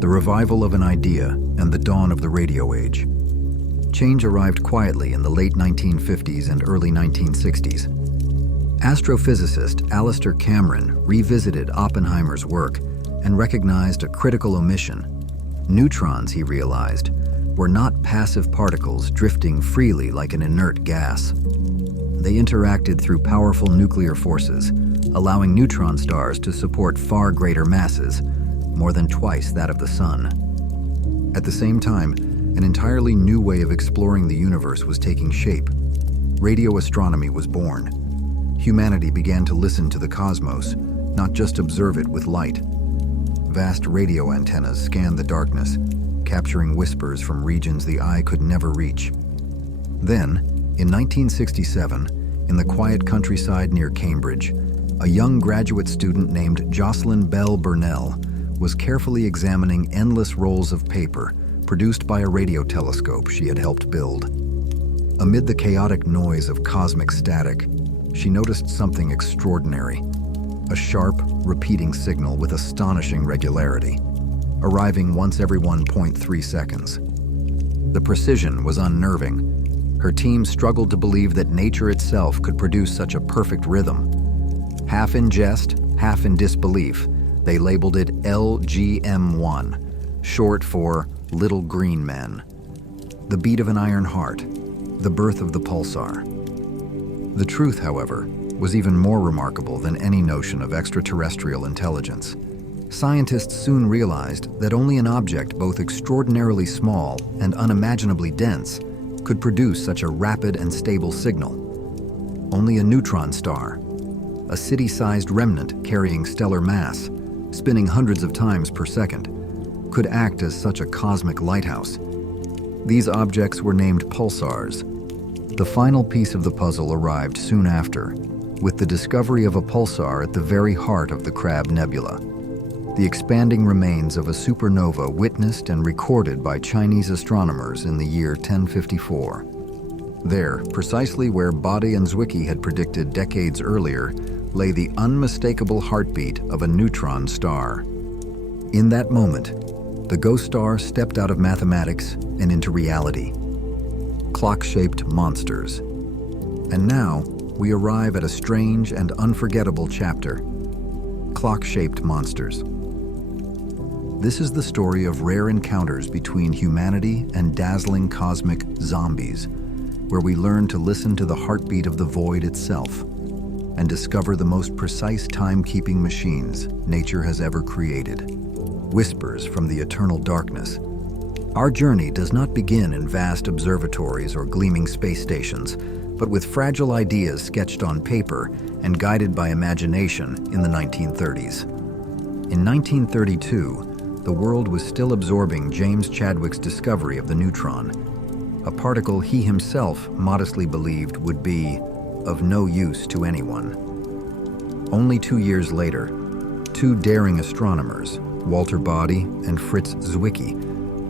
The revival of an idea and the dawn of the radio age. Change arrived quietly in the late 1950s and early 1960s. Astrophysicist Alistair Cameron revisited Oppenheimer's work and recognized a critical omission. Neutrons, he realized, were not passive particles drifting freely like an inert gas. They interacted through powerful nuclear forces, allowing neutron stars to support far greater masses, more than twice that of the Sun. At the same time, an entirely new way of exploring the universe was taking shape. Radio astronomy was born. Humanity began to listen to the cosmos, not just observe it with light. Vast radio antennas scanned the darkness, capturing whispers from regions the eye could never reach. Then, in 1967, in the quiet countryside near Cambridge, a young graduate student named Jocelyn Bell Burnell was carefully examining endless rolls of paper produced by a radio telescope she had helped build. Amid the chaotic noise of cosmic static, she noticed something extraordinary. A sharp, repeating signal with astonishing regularity, arriving once every 1.3 seconds. The precision was unnerving. Her team struggled to believe that nature itself could produce such a perfect rhythm. Half in jest, half in disbelief, they labeled it LGM1, short for Little Green Men. The beat of an iron heart, the birth of the pulsar. The truth, however, was even more remarkable than any notion of extraterrestrial intelligence. Scientists soon realized that only an object both extraordinarily small and unimaginably dense could produce such a rapid and stable signal. Only a neutron star, a city-sized remnant carrying stellar mass, spinning hundreds of times per second, could act as such a cosmic lighthouse. These objects were named pulsars. The final piece of the puzzle arrived soon after, with the discovery of a pulsar at the very heart of the Crab Nebula, the expanding remains of a supernova witnessed and recorded by Chinese astronomers in the year 1054. There, precisely where Bode and Zwicky had predicted decades earlier, lay the unmistakable heartbeat of a neutron star. In that moment, the ghost star stepped out of mathematics and into reality. Clock-shaped monsters. And now, we arrive at a strange and unforgettable chapter. Clock-shaped monsters. This is the story of rare encounters between humanity and dazzling cosmic zombies, where we learn to listen to the heartbeat of the void itself and discover the most precise timekeeping machines nature has ever created. Whispers from the eternal darkness, Our journey does not begin in vast observatories or gleaming space stations, but with fragile ideas sketched on paper and guided by imagination in the 1930s. In 1932, the world was still absorbing James Chadwick's discovery of the neutron, a particle he himself modestly believed would be of no use to anyone. Only 2 years later, two daring astronomers, Walter Body and Fritz Zwicky,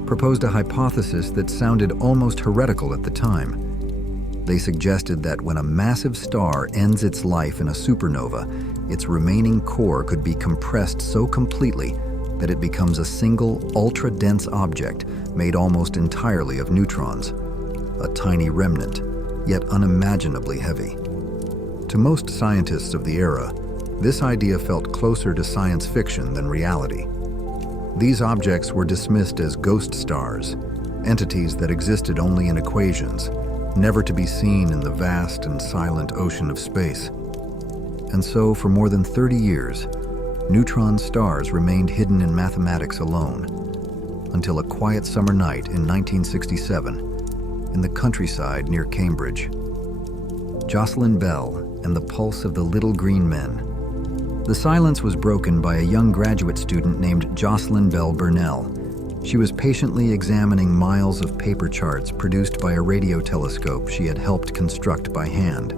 proposed a hypothesis that sounded almost heretical at the time. They suggested that when a massive star ends its life in a supernova, its remaining core could be compressed so completely that it becomes a single, ultra-dense object made almost entirely of neutrons, a tiny remnant, yet unimaginably heavy. To most scientists of the era, this idea felt closer to science fiction than reality. These objects were dismissed as ghost stars, entities that existed only in equations, never to be seen in the vast and silent ocean of space. And so, for more than 30 years, neutron stars remained hidden in mathematics alone, until a quiet summer night in 1967, in the countryside near Cambridge. Jocelyn Bell and the pulse of the little green men. The silence was broken by a young graduate student named Jocelyn Bell Burnell. She was patiently examining miles of paper charts produced by a radio telescope she had helped construct by hand.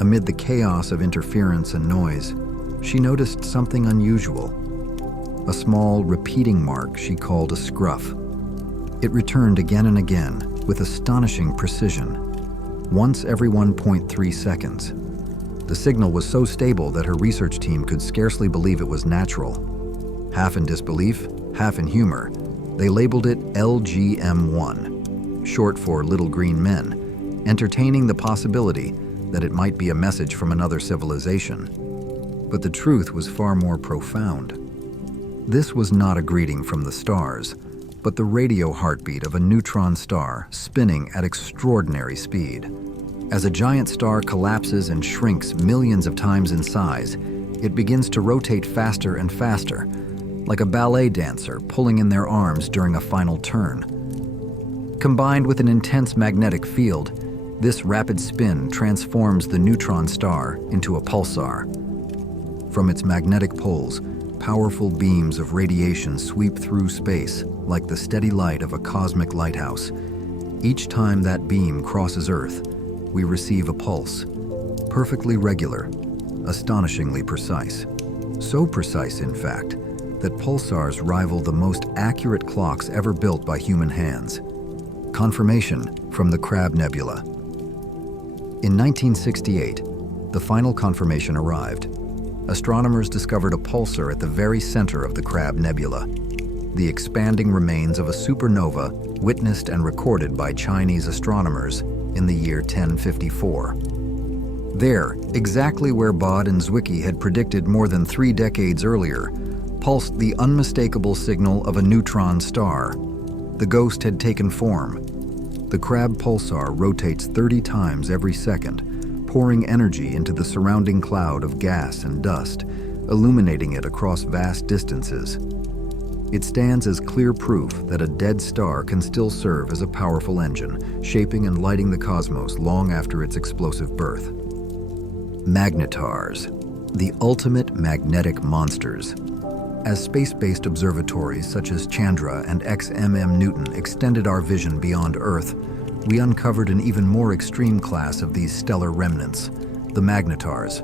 Amid the chaos of interference and noise, she noticed something unusual, a small repeating mark she called a scruff. It returned again and again with astonishing precision, once every 1.3 seconds. The signal was so stable that her research team could scarcely believe it was natural. Half in disbelief, half in humor, they labeled it LGM1, short for Little Green Men, entertaining the possibility that it might be a message from another civilization. But the truth was far more profound. This was not a greeting from the stars, but the radio heartbeat of a neutron star spinning at extraordinary speed. As a giant star collapses and shrinks millions of times in size, it begins to rotate faster and faster, like a ballet dancer pulling in their arms during a final turn. Combined with an intense magnetic field, this rapid spin transforms the neutron star into a pulsar. From its magnetic poles, powerful beams of radiation sweep through space like the steady light of a cosmic lighthouse. Each time that beam crosses Earth, we receive a pulse, perfectly regular, astonishingly precise. So precise, in fact, that pulsars rival the most accurate clocks ever built by human hands. Confirmation from the Crab Nebula. In 1968, the final confirmation arrived. Astronomers discovered a pulsar at the very center of the Crab Nebula, the expanding remains of a supernova witnessed and recorded by Chinese astronomers in the year 1054. There, exactly where Bod and Zwicky had predicted more than 3 decades earlier, pulsed the unmistakable signal of a neutron star. The ghost had taken form. The Crab pulsar rotates 30 times every second, pouring energy into the surrounding cloud of gas and dust, illuminating it across vast distances. It stands as clear proof that a dead star can still serve as a powerful engine, shaping and lighting the cosmos long after its explosive birth. Magnetars, the ultimate magnetic monsters. As space-based observatories such as Chandra and XMM Newton extended our vision beyond Earth, we uncovered an even more extreme class of these stellar remnants, the magnetars.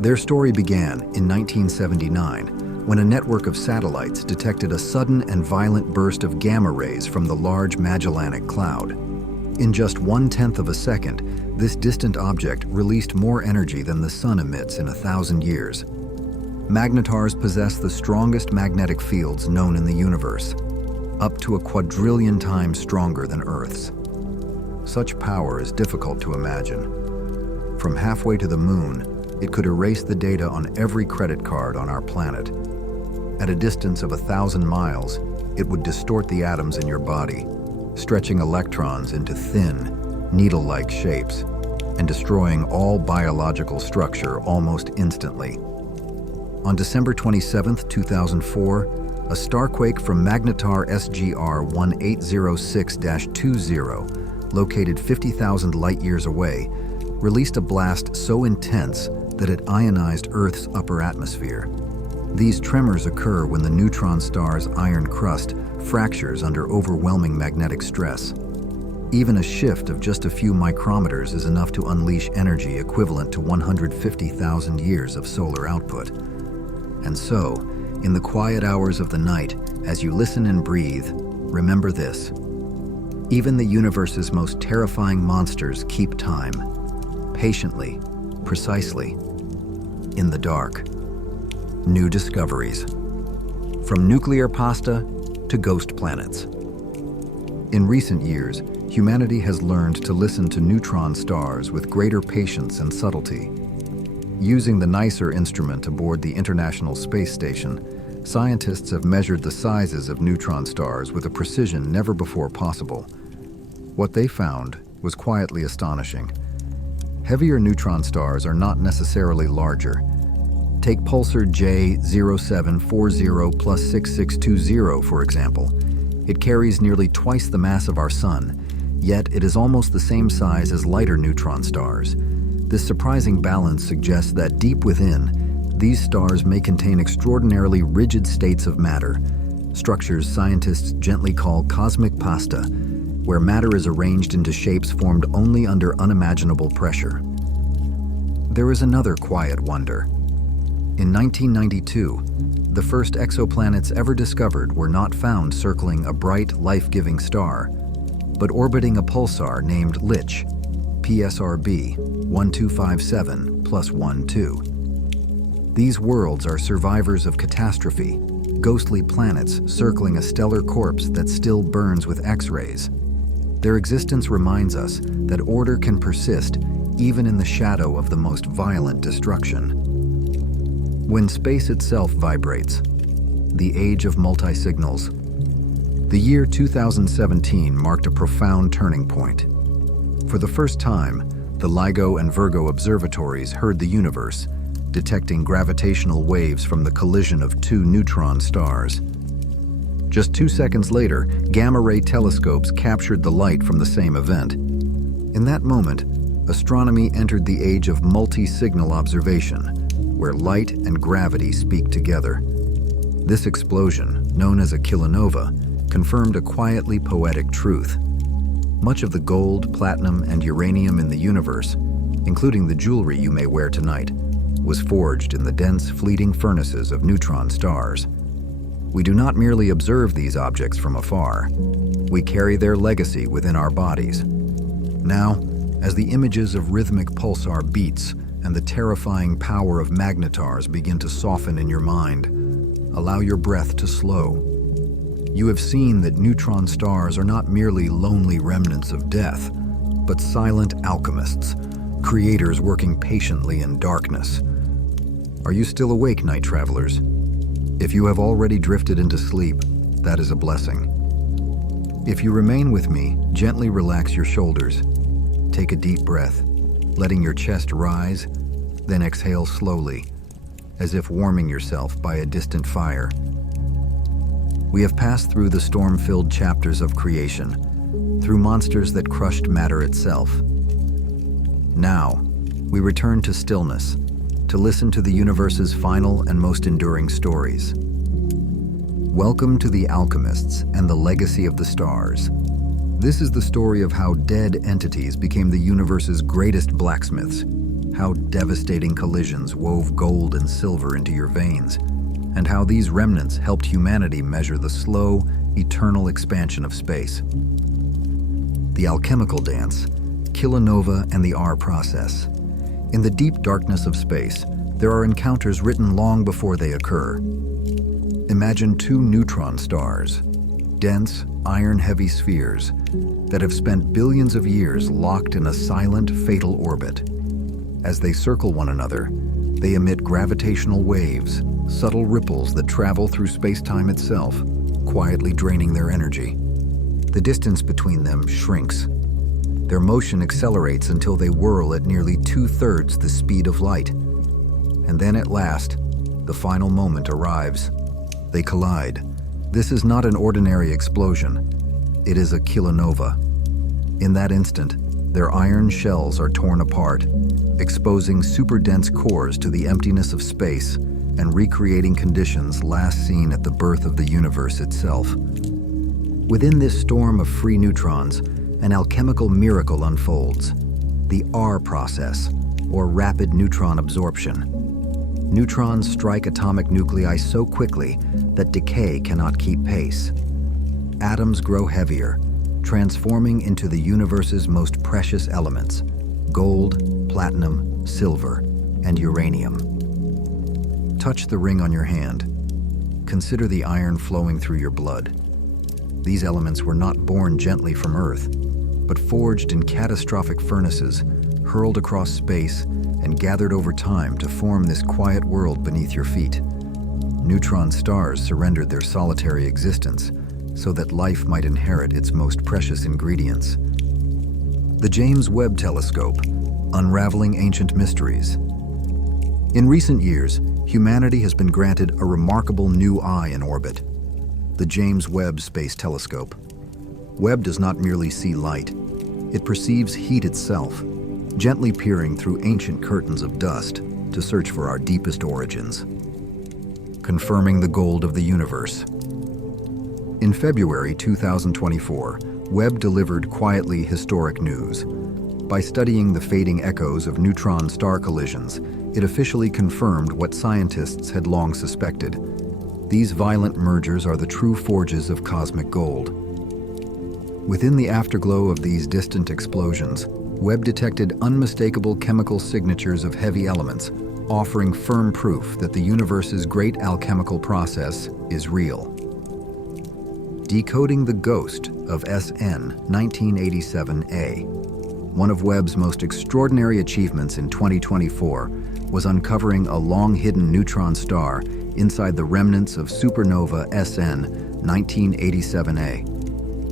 Their story began in 1979, when a network of satellites detected a sudden and violent burst of gamma rays from the Large Magellanic Cloud. In just 1/10 of a second, this distant object released more energy than the sun emits in 1,000 years. Magnetars possess the strongest magnetic fields known in the universe, up to a quadrillion times stronger than Earth's. Such power is difficult to imagine. From halfway to the moon, it could erase the data on every credit card on our planet. At a distance of 1,000 miles, it would distort the atoms in your body, stretching electrons into thin, needle-like shapes, and destroying all biological structure almost instantly. On December 27, 2004, a starquake from magnetar SGR 1806-20, located 50,000 light-years away, released a blast so intense that it ionized Earth's upper atmosphere. These tremors occur when the neutron star's iron crust fractures under overwhelming magnetic stress. Even a shift of just a few micrometers is enough to unleash energy equivalent to 150,000 years of solar output. And so, in the quiet hours of the night, as you listen and breathe, remember this. Even the universe's most terrifying monsters keep time, patiently, precisely, in the dark. New discoveries. From nuclear pasta to ghost planets. In recent years, humanity has learned to listen to neutron stars with greater patience and subtlety. Using the NICER instrument aboard the International Space Station, scientists have measured the sizes of neutron stars with a precision never before possible. What they found was quietly astonishing. Heavier neutron stars are not necessarily larger. Take pulsar J0740 plus 6620, for example. It carries nearly twice the mass of our Sun, yet it is almost the same size as lighter neutron stars. This surprising balance suggests that deep within, these stars may contain extraordinarily rigid states of matter, structures scientists gently call cosmic pasta, where matter is arranged into shapes formed only under unimaginable pressure. There is another quiet wonder. In 1992, the first exoplanets ever discovered were not found circling a bright, life-giving star, but orbiting a pulsar named Lich, PSRB 1257 plus 12. These worlds are survivors of catastrophe, ghostly planets circling a stellar corpse that still burns with X-rays. Their existence reminds us that order can persist even in the shadow of the most violent destruction. When space itself vibrates, the age of multi-signals. The year 2017 marked a profound turning point. For the first time, the LIGO and Virgo observatories heard the universe, detecting gravitational waves from the collision of two neutron stars. Just 2 seconds later, gamma-ray telescopes captured the light from the same event. In that moment, astronomy entered the age of multi-signal observation, where light and gravity speak together. This explosion, known as a kilonova, confirmed a quietly poetic truth. Much of the gold, platinum, and uranium in the universe, including the jewelry you may wear tonight, was forged in the dense, fleeting furnaces of neutron stars. We do not merely observe these objects from afar. We carry their legacy within our bodies. Now, as the images of rhythmic pulsar beats and the terrifying power of magnetars begin to soften in your mind, allow your breath to slow. You have seen that neutron stars are not merely lonely remnants of death, but silent alchemists, creators working patiently in darkness. Are you still awake, night travelers? If you have already drifted into sleep, that is a blessing. If you remain with me, gently relax your shoulders. Take a deep breath, letting your chest rise, then exhale slowly, as if warming yourself by a distant fire. We have passed through the storm-filled chapters of creation, through monsters that crushed matter itself. Now, we return to stillness, to listen to the universe's final and most enduring stories. Welcome to the alchemists and the legacy of the stars. This is the story of how dead entities became the universe's greatest blacksmiths, how devastating collisions wove gold and silver into your veins, and how these remnants helped humanity measure the slow, eternal expansion of space. The alchemical dance, kilonova and the R process. In the deep darkness of space, there are encounters written long before they occur. Imagine two neutron stars, dense, iron-heavy spheres that have spent billions of years locked in a silent, fatal orbit. As they circle one another, they emit gravitational waves, subtle ripples that travel through space-time itself, quietly draining their energy. The distance between them shrinks. Their motion accelerates until they whirl at nearly 2/3 the speed of light. And then at last, The final moment arrives. They collide. This is not an ordinary explosion. It is a kilonova. In that instant, their iron shells are torn apart, exposing super-dense cores to the emptiness of space and recreating conditions last seen at the birth of the universe itself. Within this storm of free neutrons, an alchemical miracle unfolds: the R process, or rapid neutron absorption. Neutrons strike atomic nuclei so quickly that decay cannot keep pace. Atoms grow heavier, transforming into the universe's most precious elements: gold, platinum, silver, and uranium. Touch the ring on your hand. Consider the iron flowing through your blood. These elements were not born gently from Earth, but forged in catastrophic furnaces, hurled across space, and gathered over time to form this quiet world beneath your feet. Neutron stars surrendered their solitary existence so that life might inherit its most precious ingredients. The James Webb Telescope, unraveling ancient mysteries. In recent years, humanity has been granted a remarkable new eye in orbit: the James Webb Space Telescope. Webb does not merely see light, it perceives heat itself, gently peering through ancient curtains of dust to search for our deepest origins. Confirming the gold of the universe. In February 2024, Webb delivered quietly historic news. By studying the fading echoes of neutron star collisions, it officially confirmed what scientists had long suspected. These violent mergers are the true forges of cosmic gold. Within the afterglow of these distant explosions, Webb detected unmistakable chemical signatures of heavy elements, offering firm proof that the universe's great alchemical process is real. Decoding the ghost of SN 1987A. One of Webb's most extraordinary achievements in 2024 was uncovering a long-hidden neutron star inside the remnants of supernova SN 1987A.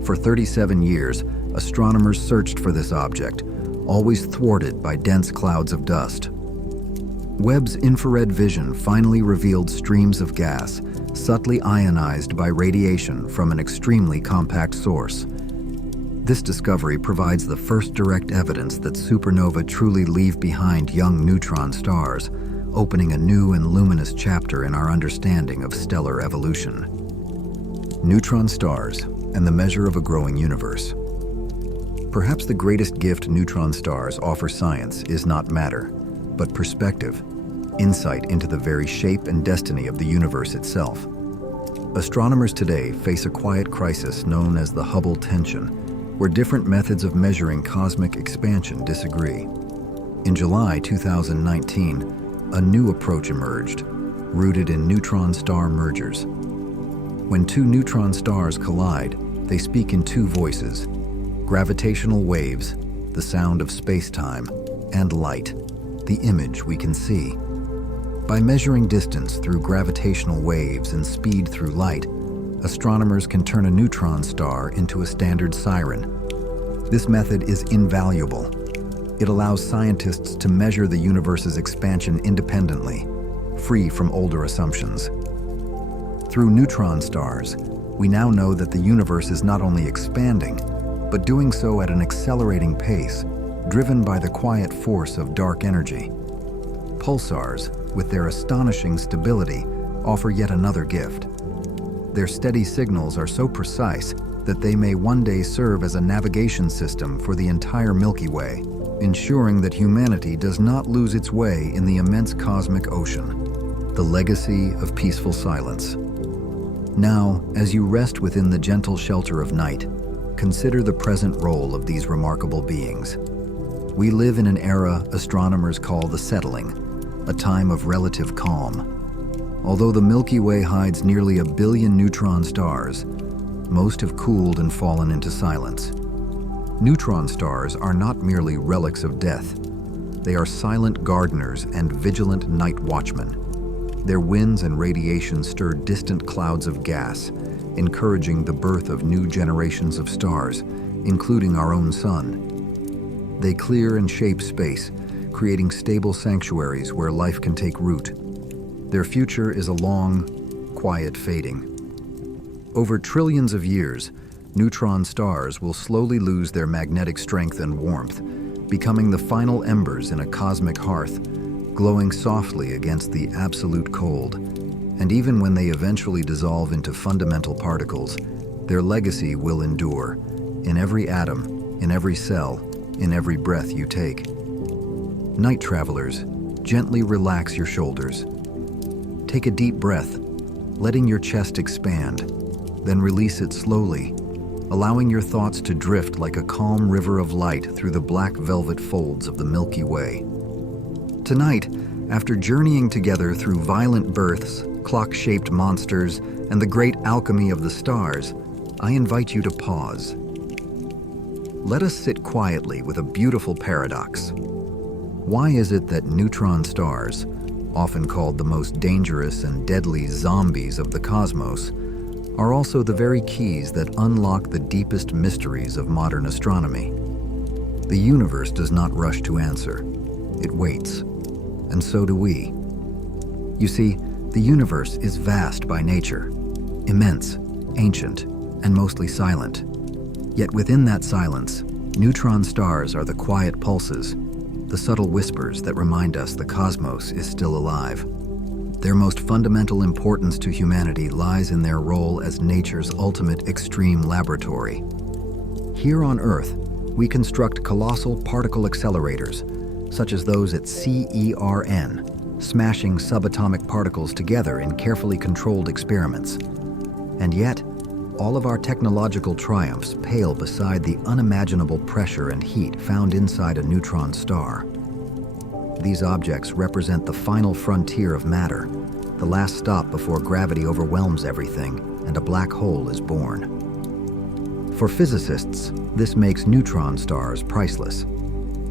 For 37 years, astronomers searched for this object, always thwarted by dense clouds of dust. Webb's infrared vision finally revealed streams of gas, subtly ionized by radiation from an extremely compact source. This discovery provides the first direct evidence that supernovae truly leave behind young neutron stars, opening a new and luminous chapter in our understanding of stellar evolution. Neutron stars and the measure of a growing universe. Perhaps the greatest gift neutron stars offer science is not matter, but perspective, insight into the very shape and destiny of the universe itself. Astronomers today face a quiet crisis known as the Hubble tension, where different methods of measuring cosmic expansion disagree. In July 2019, a new approach emerged, rooted in neutron star mergers. When two neutron stars collide, they speak in two voices: gravitational waves, the sound of space-time, and light, the image we can see. By measuring distance through gravitational waves and speed through light, astronomers can turn a neutron star into a standard siren. This method is invaluable. It allows scientists to measure the universe's expansion independently, free from older assumptions. Through neutron stars, we now know that the universe is not only expanding, but doing so at an accelerating pace, driven by the quiet force of dark energy. Pulsars, with their astonishing stability, offer yet another gift. Their steady signals are so precise that they may one day serve as a navigation system for the entire Milky Way, ensuring that humanity does not lose its way in the immense cosmic ocean. The legacy of peaceful silence. Now, as you rest within the gentle shelter of night, consider the present role of these remarkable beings. We live in an era astronomers call the settling, a time of relative calm. Although the Milky Way hides nearly 1 billion neutron stars, most have cooled and fallen into silence. Neutron stars are not merely relics of death. They are silent gardeners and vigilant night watchmen. Their winds and radiation stir distant clouds of gas, encouraging the birth of new generations of stars, including our own sun. They clear and shape space, creating stable sanctuaries where life can take root. Their future is a long, quiet fading. Over trillions of years, neutron stars will slowly lose their magnetic strength and warmth, becoming the final embers in a cosmic hearth, glowing softly against the absolute cold. And even when they eventually dissolve into fundamental particles, their legacy will endure, in every atom, in every cell, in every breath you take. Night travelers, gently relax your shoulders. Take a deep breath, letting your chest expand, then release it slowly, allowing your thoughts to drift like a calm river of light through the black velvet folds of the Milky Way. Tonight, after journeying together through violent births, clock-shaped monsters, and the great alchemy of the stars, I invite you to pause. Let us sit quietly with a beautiful paradox. Why is it that neutron stars, often called the most dangerous and deadly zombies of the cosmos, are also the very keys that unlock the deepest mysteries of modern astronomy? The universe does not rush to answer. It waits. And so do we. You see, the universe is vast by nature, immense, ancient, and mostly silent. Yet within that silence, neutron stars are the quiet pulses, the subtle whispers that remind us the cosmos is still alive. Their most fundamental importance to humanity lies in their role as nature's ultimate extreme laboratory. Here on Earth, we construct colossal particle accelerators, such as those at CERN, smashing subatomic particles together in carefully controlled experiments. And yet, all of our technological triumphs pale beside the unimaginable pressure and heat found inside a neutron star. These objects represent the final frontier of matter, the last stop before gravity overwhelms everything and a black hole is born. For physicists, this makes neutron stars priceless.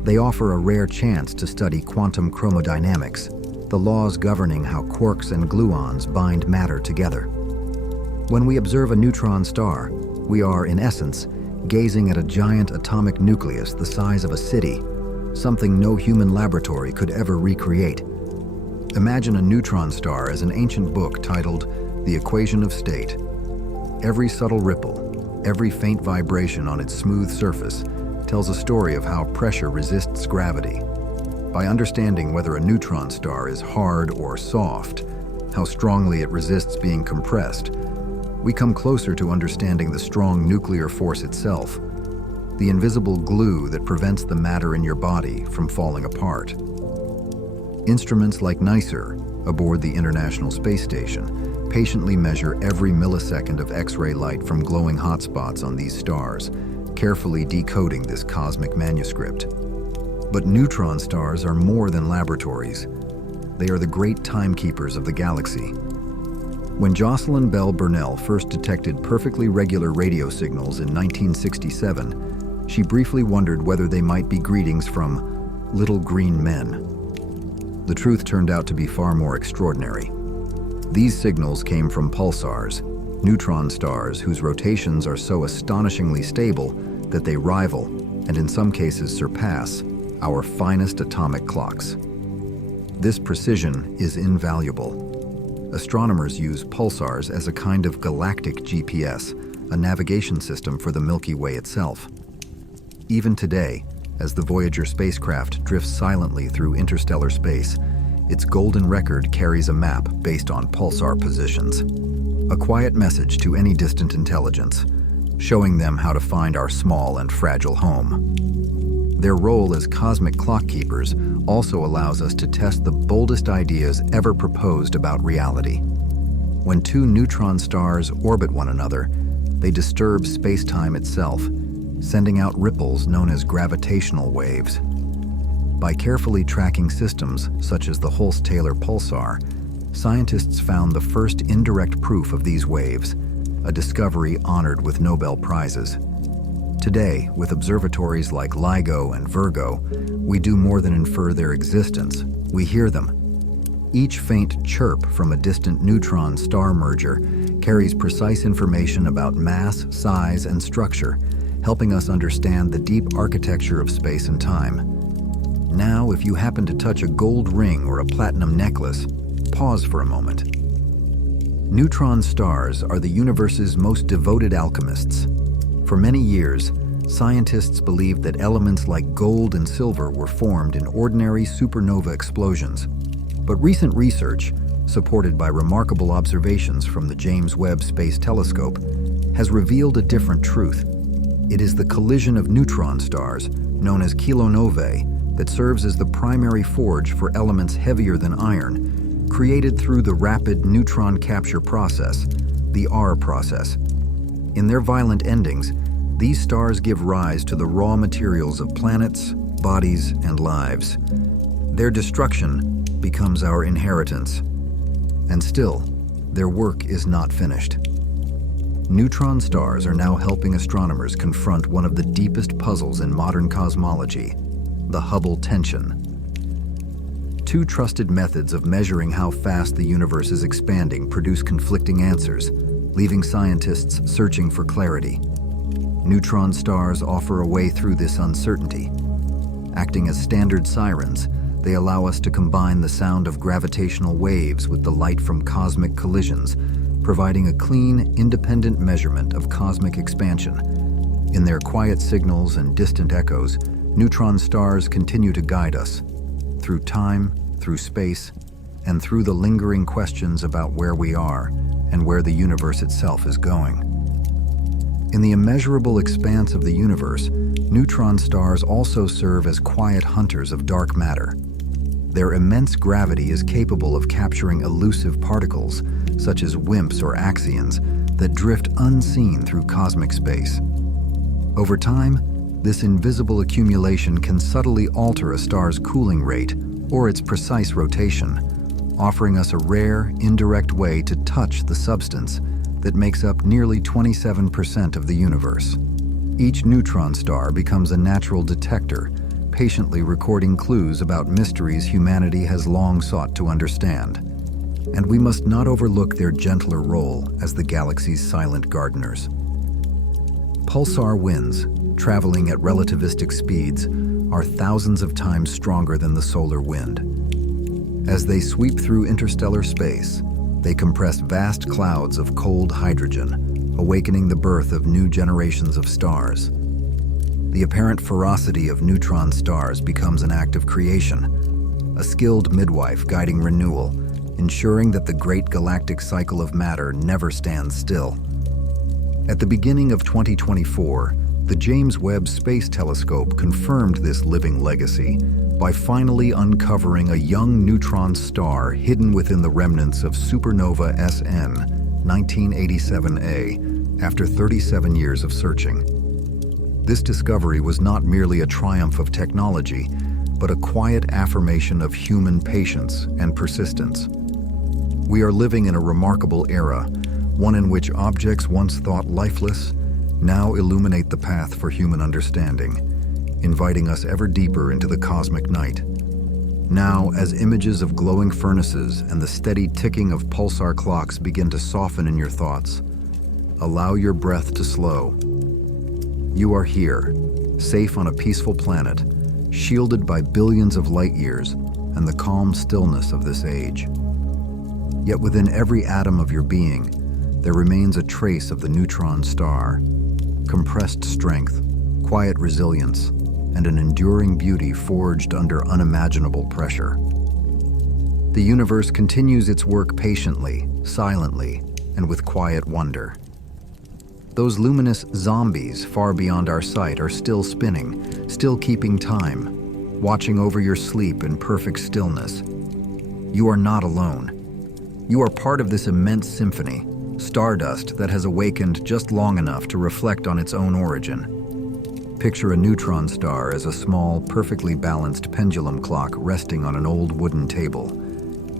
They offer a rare chance to study quantum chromodynamics, the laws governing how quarks and gluons bind matter together. When we observe a neutron star, we are, in essence, gazing at a giant atomic nucleus the size of a city, something no human laboratory could ever recreate. Imagine a neutron star as an ancient book titled The Equation of State. Every subtle ripple, every faint vibration on its smooth surface tells a story of how pressure resists gravity. By understanding whether a neutron star is hard or soft, how strongly it resists being compressed, we come closer to understanding the strong nuclear force itself, the invisible glue that prevents the matter in your body from falling apart. Instruments like NICER, aboard the International Space Station, patiently measure every millisecond of X-ray light from glowing hotspots on these stars, carefully decoding this cosmic manuscript. But neutron stars are more than laboratories. They are the great timekeepers of the galaxy. When Jocelyn Bell Burnell first detected perfectly regular radio signals in 1967, she briefly wondered whether they might be greetings from little green men. The truth turned out to be far more extraordinary. These signals came from pulsars, neutron stars whose rotations are so astonishingly stable that they rival, and in some cases surpass, our finest atomic clocks. This precision is invaluable. Astronomers use pulsars as a kind of galactic GPS, a navigation system for the Milky Way itself. Even today, as the Voyager spacecraft drifts silently through interstellar space, its golden record carries a map based on pulsar positions. A quiet message to any distant intelligence, showing them how to find our small and fragile home. Their role as cosmic clock keepers also allows us to test the boldest ideas ever proposed about reality. When two neutron stars orbit one another, they disturb space-time itself, sending out ripples known as gravitational waves. By carefully tracking systems such as the Hulse-Taylor pulsar, scientists found the first indirect proof of these waves, a discovery honored with Nobel Prizes. Today, with observatories like LIGO and Virgo, we do more than infer their existence. We hear them. Each faint chirp from a distant neutron star merger carries precise information about mass, size, and structure, helping us understand the deep architecture of space and time. Now, if you happen to touch a gold ring or a platinum necklace, pause for a moment. Neutron stars are the universe's most devoted alchemists. For many years, scientists believed that elements like gold and silver were formed in ordinary supernova explosions. But recent research, supported by remarkable observations from the James Webb Space Telescope, has revealed a different truth. It is the collision of neutron stars, known as kilonovae, that serves as the primary forge for elements heavier than iron, created through the rapid neutron capture process, the R process. In their violent endings, these stars give rise to the raw materials of planets, bodies, and lives. Their destruction becomes our inheritance. And still, their work is not finished. Neutron stars are now helping astronomers confront one of the deepest puzzles in modern cosmology, the Hubble tension. Two trusted methods of measuring how fast the universe is expanding produce conflicting answers, leaving scientists searching for clarity. Neutron stars offer a way through this uncertainty. Acting as standard sirens, they allow us to combine the sound of gravitational waves with the light from cosmic collisions, providing a clean, independent measurement of cosmic expansion. In their quiet signals and distant echoes, neutron stars continue to guide us through time, through space, and through the lingering questions about where we are and where the universe itself is going. In the immeasurable expanse of the universe, neutron stars also serve as quiet hunters of dark matter. Their immense gravity is capable of capturing elusive particles, such as WIMPs or axions, that drift unseen through cosmic space. Over time, this invisible accumulation can subtly alter a star's cooling rate or its precise rotation, offering us a rare, indirect way to touch the substance that makes up nearly 27% of the universe. Each neutron star becomes a natural detector, patiently recording clues about mysteries humanity has long sought to understand. And we must not overlook their gentler role as the galaxy's silent gardeners. Pulsar winds, traveling at relativistic speeds, are thousands of times stronger than the solar wind. As they sweep through interstellar space, they compress vast clouds of cold hydrogen, awakening the birth of new generations of stars. The apparent ferocity of neutron stars becomes an act of creation, a skilled midwife guiding renewal, ensuring that the great galactic cycle of matter never stands still. At the beginning of 2024, the James Webb Space Telescope confirmed this living legacy by finally uncovering a young neutron star hidden within the remnants of supernova SN 1987A after 37 years of searching. This discovery was not merely a triumph of technology, but a quiet affirmation of human patience and persistence. We are living in a remarkable era, one in which objects once thought lifeless now illuminate the path for human understanding, inviting us ever deeper into the cosmic night. Now, as images of glowing furnaces and the steady ticking of pulsar clocks begin to soften in your thoughts, allow your breath to slow. You are here, safe on a peaceful planet, shielded by billions of light years and the calm stillness of this age. Yet within every atom of your being, there remains a trace of the neutron star, compressed strength, quiet resilience, and an enduring beauty forged under unimaginable pressure. The universe continues its work patiently, silently, and with quiet wonder. Those luminous zombies far beyond our sight are still spinning, still keeping time, watching over your sleep in perfect stillness. You are not alone. You are part of this immense symphony, stardust that has awakened just long enough to reflect on its own origin. Picture a neutron star as a small, perfectly balanced pendulum clock resting on an old wooden table.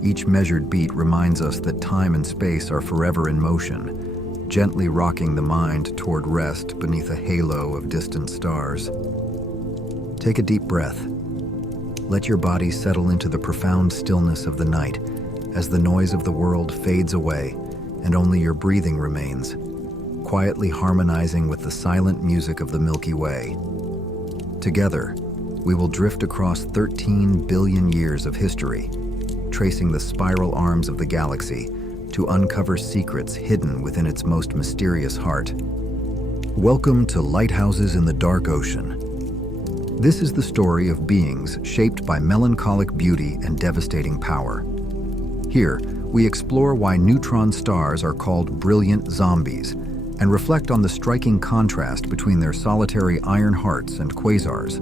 Each measured beat reminds us that time and space are forever in motion, gently rocking the mind toward rest beneath a halo of distant stars. Take a deep breath. Let your body settle into the profound stillness of the night as the noise of the world fades away and only your breathing remains, quietly harmonizing with the silent music of the Milky Way. Together, we will drift across 13 billion years of history, tracing the spiral arms of the galaxy to uncover secrets hidden within its most mysterious heart. Welcome to Lighthouses in the Dark Ocean. This is the story of beings shaped by melancholic beauty and devastating power. Here, we explore why neutron stars are called brilliant zombies and reflect on the striking contrast between their solitary iron hearts and quasars,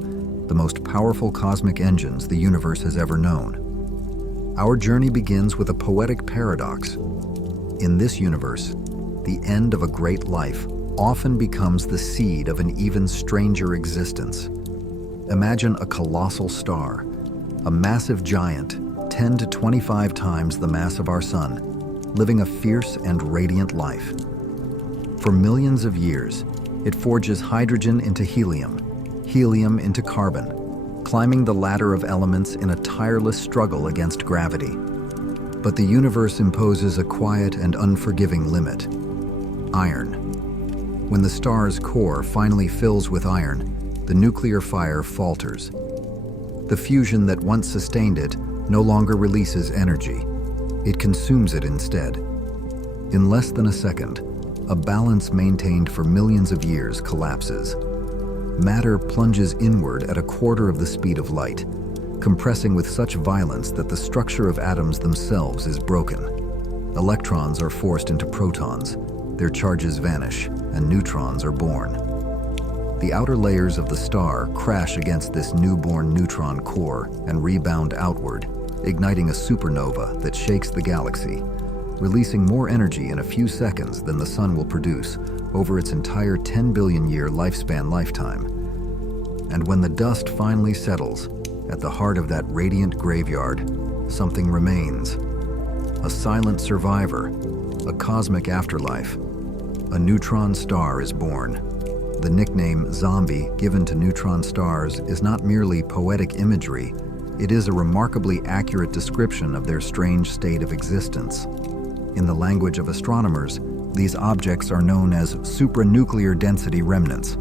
the most powerful cosmic engines the universe has ever known. Our journey begins with a poetic paradox. In this universe, the end of a great life often becomes the seed of an even stranger existence. Imagine a colossal star, a massive giant 10 to 25 times the mass of our sun, living a fierce and radiant life. For millions of years, it forges hydrogen into helium, helium into carbon, climbing the ladder of elements in a tireless struggle against gravity. But the universe imposes a quiet and unforgiving limit: iron. When the star's core finally fills with iron, the nuclear fire falters. The fusion that once sustained it no longer releases energy. It consumes it instead. In less than a second, a balance maintained for millions of years collapses. Matter plunges inward at a quarter of the speed of light, compressing with such violence that the structure of atoms themselves is broken. Electrons are forced into protons, their charges vanish, and neutrons are born. The outer layers of the star crash against this newborn neutron core and rebound outward, igniting a supernova that shakes the galaxy, releasing more energy in a few seconds than the sun will produce over its entire 10 billion year lifetime. And when the dust finally settles, at the heart of that radiant graveyard, something remains. A silent survivor, a cosmic afterlife. A neutron star is born. The nickname zombie given to neutron stars is not merely poetic imagery, it is a remarkably accurate description of their strange state of existence. In the language of astronomers, these objects are known as supranuclear density remnants.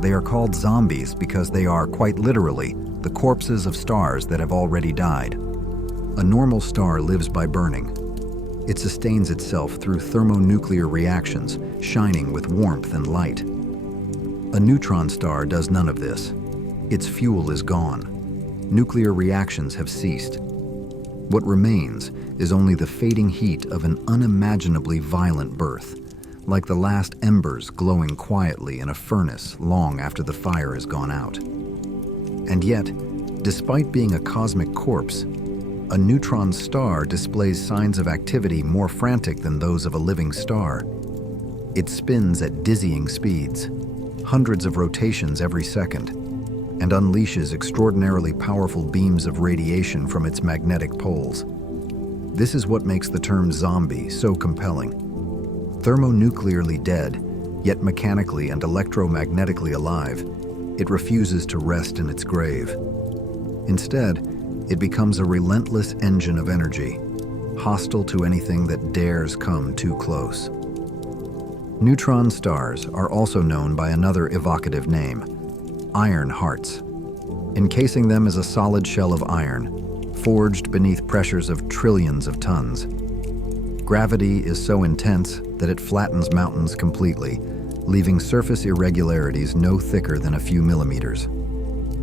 They are called zombies because they are, quite literally, the corpses of stars that have already died. A normal star lives by burning. It sustains itself through thermonuclear reactions, shining with warmth and light. A neutron star does none of this. Its fuel is gone. Nuclear reactions have ceased. What remains is only the fading heat of an unimaginably violent birth, like the last embers glowing quietly in a furnace long after the fire has gone out. And yet, despite being a cosmic corpse, a neutron star displays signs of activity more frantic than those of a living star. It spins at dizzying speeds, hundreds of rotations every second, and unleashes extraordinarily powerful beams of radiation from its magnetic poles. This is what makes the term zombie so compelling. Thermonuclearly dead, yet mechanically and electromagnetically alive, it refuses to rest in its grave. Instead, it becomes a relentless engine of energy, hostile to anything that dares come too close. Neutron stars are also known by another evocative name: iron hearts. Encasing them is a solid shell of iron, forged beneath pressures of trillions of tons. Gravity is so intense that it flattens mountains completely, leaving surface irregularities no thicker than a few millimeters.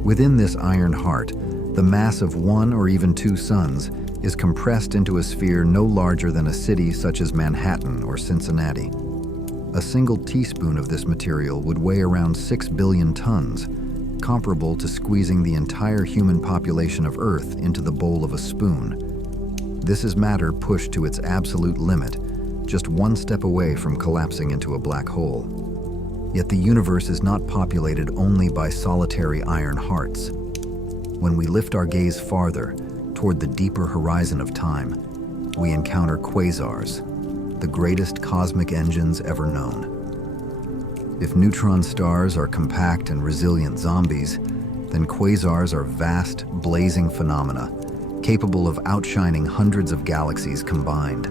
Within this iron heart, the mass of one or even two suns is compressed into a sphere no larger than a city such as Manhattan or Cincinnati. A single teaspoon of this material would weigh around 6 billion tons, comparable to squeezing the entire human population of Earth into the bowl of a spoon. This is matter pushed to its absolute limit, just one step away from collapsing into a black hole. Yet the universe is not populated only by solitary iron hearts. When we lift our gaze farther, toward the deeper horizon of time, we encounter quasars, the greatest cosmic engines ever known. If neutron stars are compact and resilient zombies, then quasars are vast, blazing phenomena, capable of outshining hundreds of galaxies combined.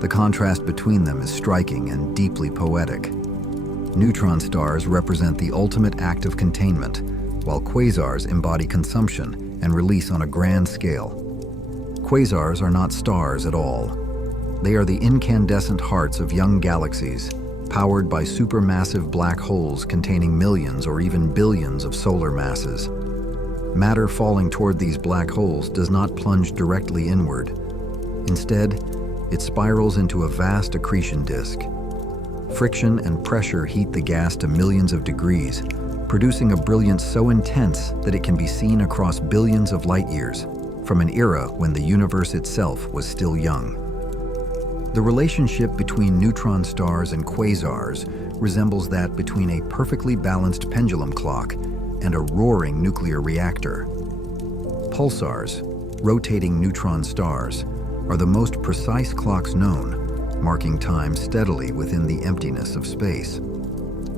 The contrast between them is striking and deeply poetic. Neutron stars represent the ultimate act of containment, while quasars embody consumption and release on a grand scale. Quasars are not stars at all. They are the incandescent hearts of young galaxies, powered by supermassive black holes containing millions or even billions of solar masses. Matter falling toward these black holes does not plunge directly inward. Instead, it spirals into a vast accretion disk. Friction and pressure heat the gas to millions of degrees, producing a brilliance so intense that it can be seen across billions of light years, from an era when the universe itself was still young. The relationship between neutron stars and quasars resembles that between a perfectly balanced pendulum clock and a roaring nuclear reactor. Pulsars, rotating neutron stars, are the most precise clocks known, marking time steadily within the emptiness of space.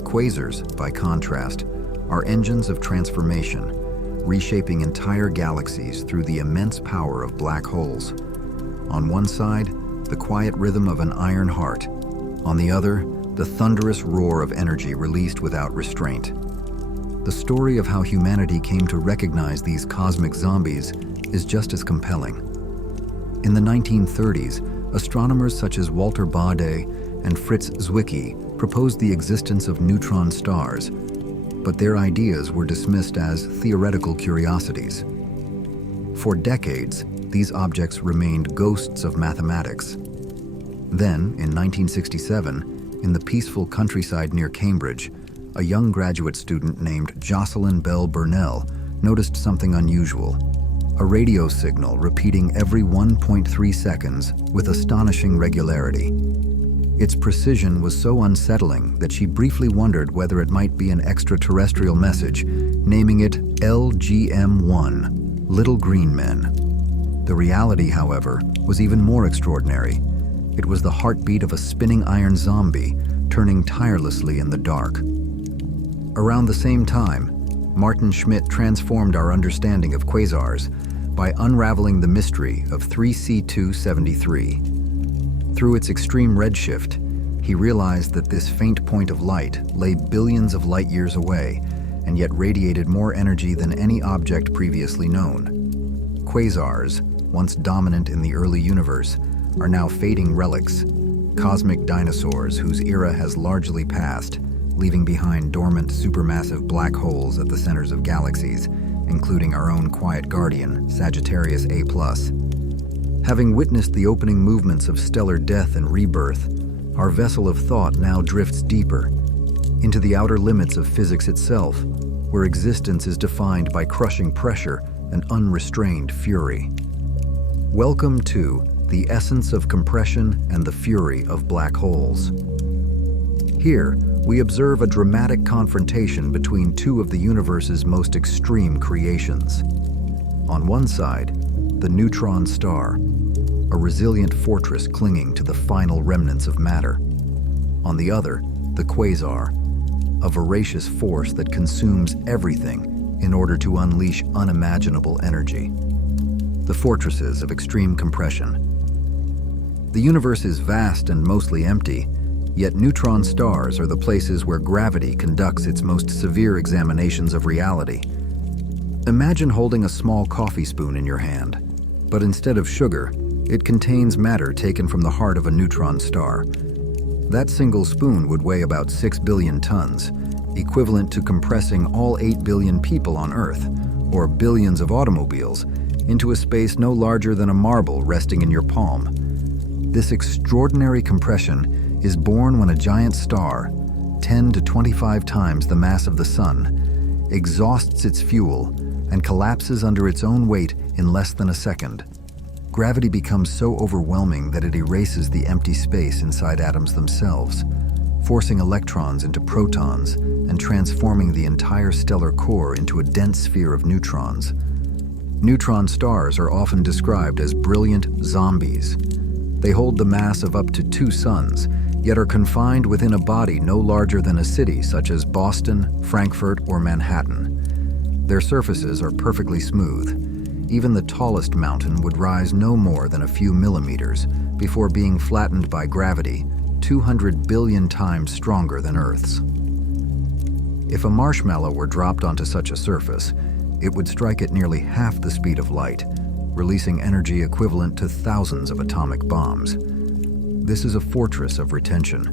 Quasars, by contrast, are engines of transformation, reshaping entire galaxies through the immense power of black holes. On one side, the quiet rhythm of an iron heart. On the other, the thunderous roar of energy released without restraint. The story of how humanity came to recognize these cosmic zombies is just as compelling. In the 1930s, astronomers such as Walter Baade and Fritz Zwicky proposed the existence of neutron stars, but their ideas were dismissed as theoretical curiosities. For decades, these objects remained ghosts of mathematics. Then, in 1967, in the peaceful countryside near Cambridge, a young graduate student named Jocelyn Bell Burnell noticed something unusual: a radio signal repeating every 1.3 seconds with astonishing regularity. Its precision was so unsettling that she briefly wondered whether it might be an extraterrestrial message, naming it LGM-1, Little Green Men. The reality, however, was even more extraordinary. It was the heartbeat of a spinning iron zombie, turning tirelessly in the dark. Around the same time, Martin Schmidt transformed our understanding of quasars by unraveling the mystery of 3C273. Through its extreme redshift, he realized that this faint point of light lay billions of light years away and yet radiated more energy than any object previously known. Quasars, once dominant in the early universe, are now fading relics, cosmic dinosaurs whose era has largely passed, leaving behind dormant supermassive black holes at the centers of galaxies, including our own quiet guardian, Sagittarius A+. Having witnessed the opening movements of stellar death and rebirth, our vessel of thought now drifts deeper, into the outer limits of physics itself, where existence is defined by crushing pressure and unrestrained fury. Welcome to the essence of compression and the fury of black holes. Here, we observe a dramatic confrontation between two of the universe's most extreme creations. On one side, the neutron star, a resilient fortress clinging to the final remnants of matter. On the other, the quasar, a voracious force that consumes everything in order to unleash unimaginable energy. The fortresses of extreme compression. The universe is vast and mostly empty, yet neutron stars are the places where gravity conducts its most severe examinations of reality. Imagine holding a small coffee spoon in your hand, but instead of sugar, it contains matter taken from the heart of a neutron star. That single spoon would weigh about 6 billion tons, equivalent to compressing all 8 billion people on Earth, or billions of automobiles, into a space no larger than a marble resting in your palm. This extraordinary compression is born when a giant star, 10 to 25 times the mass of the Sun, exhausts its fuel and collapses under its own weight in less than a second. Gravity becomes so overwhelming that it erases the empty space inside atoms themselves, forcing electrons into protons and transforming the entire stellar core into a dense sphere of neutrons. Neutron stars are often described as brilliant zombies. They hold the mass of up to 2 suns, yet are confined within a body no larger than a city such as Boston, Frankfurt, or Manhattan. Their surfaces are perfectly smooth. Even the tallest mountain would rise no more than a few millimeters before being flattened by gravity, 200 billion times stronger than Earth's. If a marshmallow were dropped onto such a surface, it would strike at nearly half the speed of light, releasing energy equivalent to thousands of atomic bombs. This is a fortress of retention,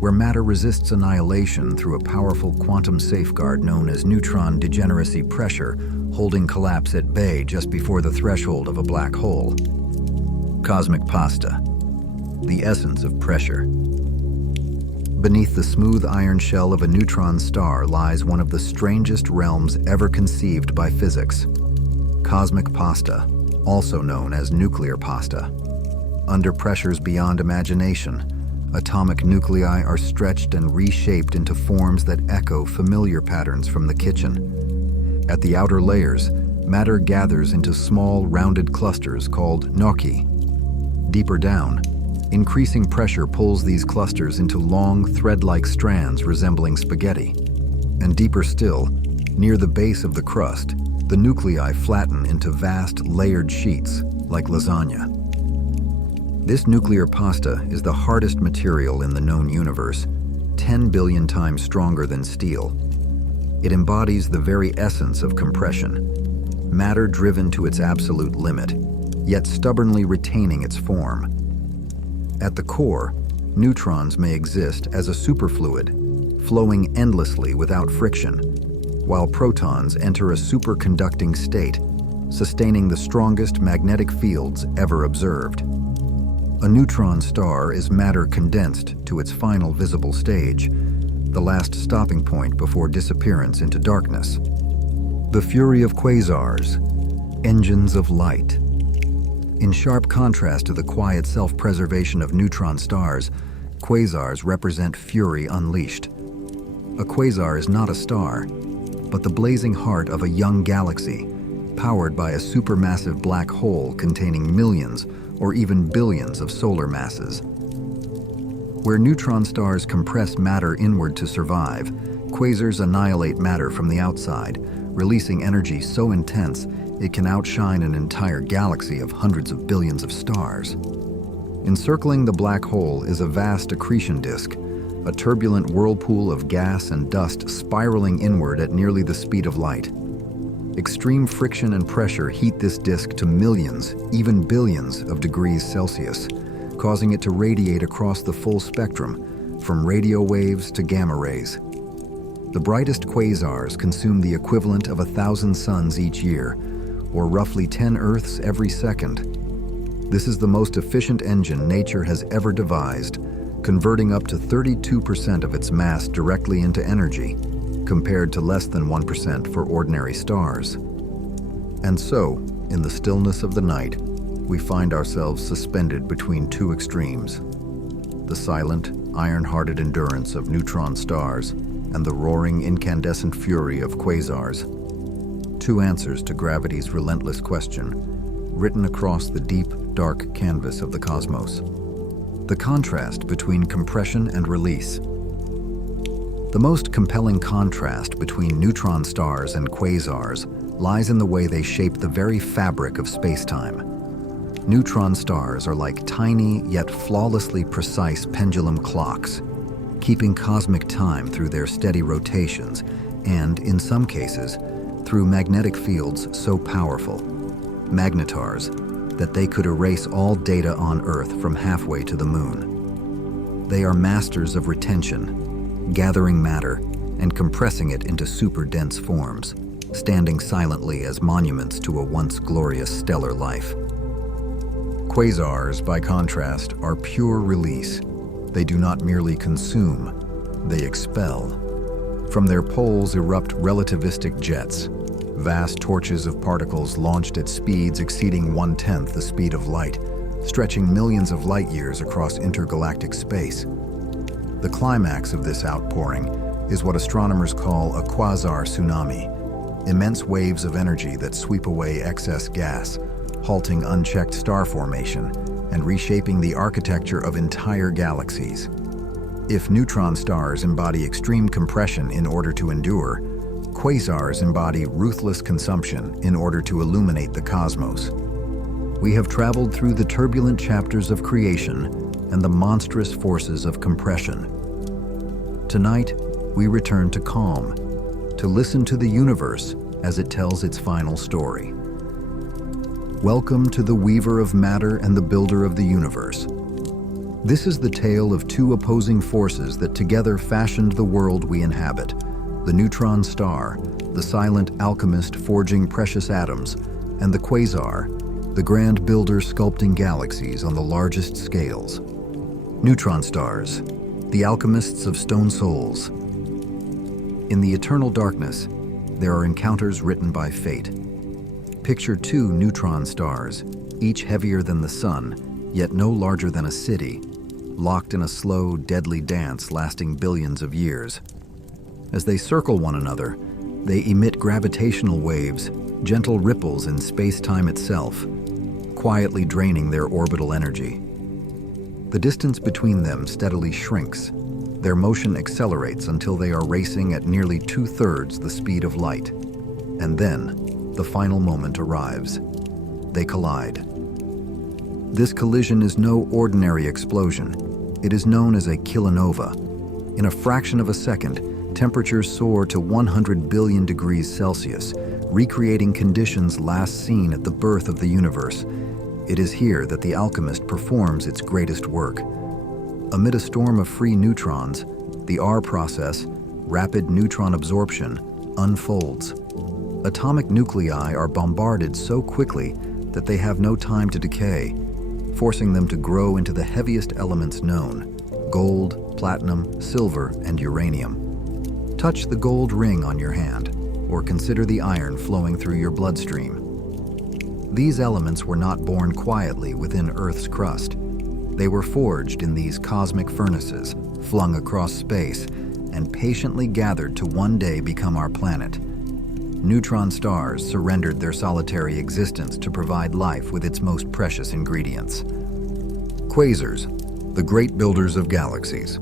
where matter resists annihilation through a powerful quantum safeguard known as neutron degeneracy pressure, holding collapse at bay just before the threshold of a black hole. Cosmic pasta, the essence of pressure. Beneath the smooth iron shell of a neutron star lies one of the strangest realms ever conceived by physics. Cosmic pasta, also known as nuclear pasta. Under pressures beyond imagination, atomic nuclei are stretched and reshaped into forms that echo familiar patterns from the kitchen. At the outer layers, matter gathers into small, rounded clusters called gnocchi. Deeper down, increasing pressure pulls these clusters into long, thread-like strands resembling spaghetti. And deeper still, near the base of the crust, the nuclei flatten into vast, layered sheets, like lasagna. This nuclear pasta is the hardest material in the known universe, 10 billion times stronger than steel. It embodies the very essence of compression, matter driven to its absolute limit, yet stubbornly retaining its form. At the core, neutrons may exist as a superfluid, flowing endlessly without friction, while protons enter a superconducting state, sustaining the strongest magnetic fields ever observed. A neutron star is matter condensed to its final visible stage, the last stopping point before disappearance into darkness. The fury of quasars, engines of light. In sharp contrast to the quiet self-preservation of neutron stars, quasars represent fury unleashed. A quasar is not a star, but the blazing heart of a young galaxy, powered by a supermassive black hole containing millions or even billions of solar masses. Where neutron stars compress matter inward to survive, quasars annihilate matter from the outside, releasing energy so intense it can outshine an entire galaxy of hundreds of billions of stars. Encircling the black hole is a vast accretion disk, a turbulent whirlpool of gas and dust spiraling inward at nearly the speed of light. Extreme friction and pressure heat this disk to millions, even billions of degrees Celsius, causing it to radiate across the full spectrum, from radio waves to gamma rays. The brightest quasars consume the equivalent of 1,000 suns each year, or roughly 10 Earths every second. This is the most efficient engine nature has ever devised, converting up to 32% of its mass directly into energy, compared to less than 1% for ordinary stars. And so, in the stillness of the night, we find ourselves suspended between two extremes: the silent, iron-hearted endurance of neutron stars and the roaring, incandescent fury of quasars. Two answers to gravity's relentless question, written across the deep, dark canvas of the cosmos. The contrast between compression and release. The most compelling contrast between neutron stars and quasars lies in the way they shape the very fabric of space-time. Neutron stars are like tiny yet flawlessly precise pendulum clocks, keeping cosmic time through their steady rotations and, in some cases, through magnetic fields so powerful, magnetars, that they could erase all data on Earth from halfway to the moon. They are masters of retention, gathering matter and compressing it into super-dense forms, standing silently as monuments to a once glorious stellar life. Quasars, by contrast, are pure release. They do not merely consume, they expel. From their poles erupt relativistic jets, vast torches of particles launched at speeds exceeding 1/10 the speed of light, stretching millions of light years across intergalactic space. The climax of this outpouring is what astronomers call a quasar tsunami, immense waves of energy that sweep away excess gas, halting unchecked star formation and reshaping the architecture of entire galaxies. If neutron stars embody extreme compression in order to endure, quasars embody ruthless consumption in order to illuminate the cosmos. We have traveled through the turbulent chapters of creation and the monstrous forces of compression. Tonight, we return to calm, to listen to the universe as it tells its final story. Welcome to the weaver of matter and the builder of the universe. This is the tale of two opposing forces that together fashioned the world we inhabit. The neutron star, the silent alchemist forging precious atoms, and the quasar, the grand builder sculpting galaxies on the largest scales. Neutron stars, the alchemists of stone souls. In the eternal darkness, there are encounters written by fate. Picture two neutron stars, each heavier than the sun, yet no larger than a city, locked in a slow, deadly dance lasting billions of years. As they circle one another, they emit gravitational waves, gentle ripples in space-time itself, quietly draining their orbital energy. The distance between them steadily shrinks. Their motion accelerates until they are racing at nearly 2/3 the speed of light. And then, the final moment arrives. They collide. This collision is no ordinary explosion. It is known as a kilonova. In a fraction of a second, temperatures soar to 100 billion degrees Celsius, recreating conditions last seen at the birth of the universe. It is here that the alchemist performs its greatest work. Amid a storm of free neutrons, the R process, rapid neutron absorption, unfolds. Atomic nuclei are bombarded so quickly that they have no time to decay, forcing them to grow into the heaviest elements known: gold, platinum, silver, and uranium. Touch the gold ring on your hand, or consider the iron flowing through your bloodstream. These elements were not born quietly within Earth's crust. They were forged in these cosmic furnaces, flung across space, and patiently gathered to one day become our planet. Neutron stars surrendered their solitary existence to provide life with its most precious ingredients. Quasars, the great builders of galaxies.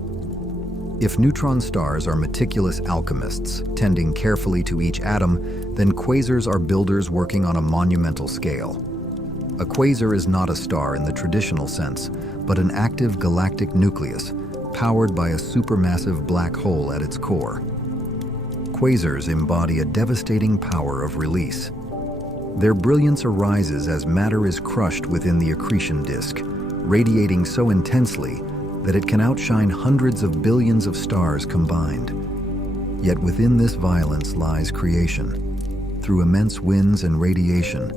If neutron stars are meticulous alchemists, tending carefully to each atom, then quasars are builders working on a monumental scale. A quasar is not a star in the traditional sense, but an active galactic nucleus, powered by a supermassive black hole at its core. Quasars embody a devastating power of release. Their brilliance arises as matter is crushed within the accretion disk, radiating so intensely that it can outshine hundreds of billions of stars combined. Yet within this violence lies creation. Through immense winds and radiation,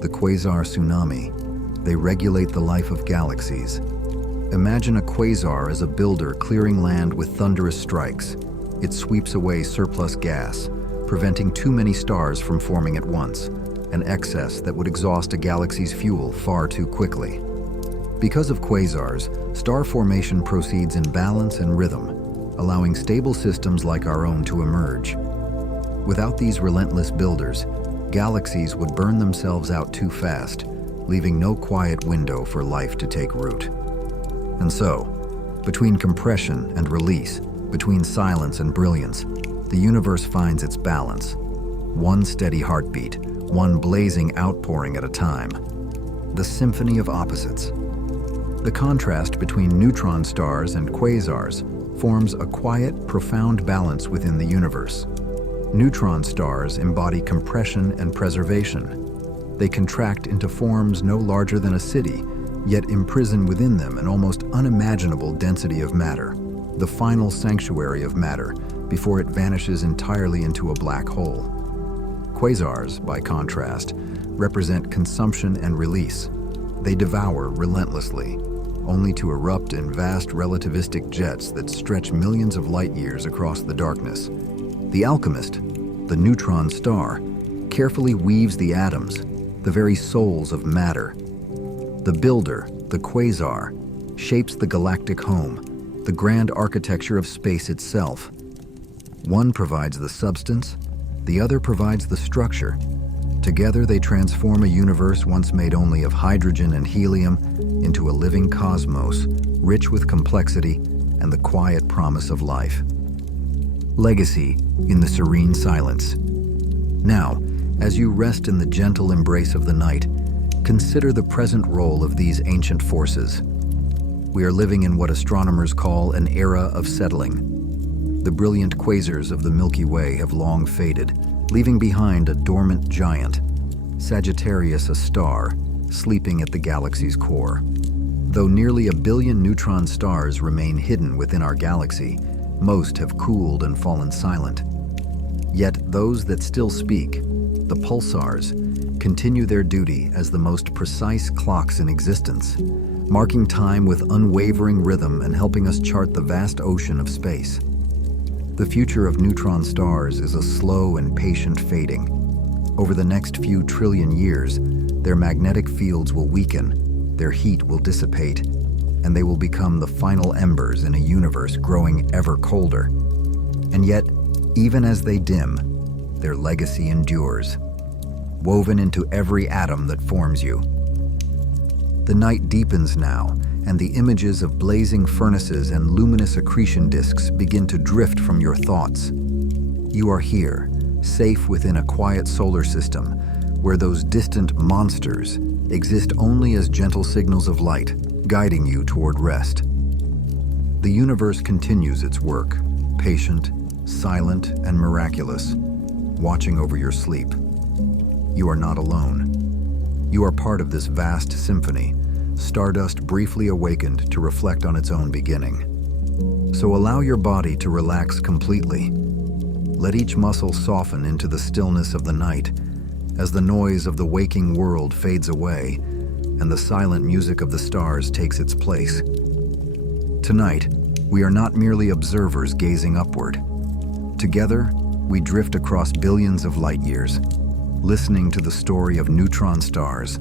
the quasar tsunami, they regulate the life of galaxies. Imagine a quasar as a builder clearing land with thunderous strikes. It sweeps away surplus gas, preventing too many stars from forming at once, an excess that would exhaust a galaxy's fuel far too quickly. Because of quasars, star formation proceeds in balance and rhythm, allowing stable systems like our own to emerge. Without these relentless builders, galaxies would burn themselves out too fast, leaving no quiet window for life to take root. And so, between compression and release, between silence and brilliance, the universe finds its balance. One steady heartbeat, one blazing outpouring at a time. The symphony of opposites. The contrast between neutron stars and quasars forms a quiet, profound balance within the universe. Neutron stars embody compression and preservation. They contract into forms no larger than a city, yet imprison within them an almost unimaginable density of matter, the final sanctuary of matter, before it vanishes entirely into a black hole. Quasars, by contrast, represent consumption and release. They devour relentlessly, only to erupt in vast relativistic jets that stretch millions of light years across the darkness. The alchemist, the neutron star, carefully weaves the atoms, the very souls of matter. The builder, the quasar, shapes the galactic home, the grand architecture of space itself. One provides the substance, the other provides the structure. Together they transform a universe once made only of hydrogen and helium into a living cosmos, rich with complexity and the quiet promise of life. Legacy in the serene silence. Now, as you rest in the gentle embrace of the night, consider the present role of these ancient forces. We are living in what astronomers call an era of settling. The brilliant quasars of the Milky Way have long faded, leaving behind a dormant giant, Sagittarius a star, sleeping at the galaxy's core. Though nearly 1 billion neutron stars remain hidden within our galaxy, most have cooled and fallen silent. Yet those that still speak, the pulsars, continue their duty as the most precise clocks in existence, marking time with unwavering rhythm and helping us chart the vast ocean of space. The future of neutron stars is a slow and patient fading. Over the next few trillion years, their magnetic fields will weaken, their heat will dissipate, and they will become the final embers in a universe growing ever colder. And yet, even as they dim, their legacy endures, woven into every atom that forms you. The night deepens now, and the images of blazing furnaces and luminous accretion disks begin to drift from your thoughts. You are here, safe within a quiet solar system, where those distant monsters exist only as gentle signals of light, guiding you toward rest. The universe continues its work, patient, silent, and miraculous, watching over your sleep. You are not alone. You are part of this vast symphony, stardust briefly awakened to reflect on its own beginning. So allow your body to relax completely. Let each muscle soften into the stillness of the night, as the noise of the waking world fades away and the silent music of the stars takes its place. Tonight, we are not merely observers gazing upward. Together, we drift across billions of light years, listening to the story of neutron stars,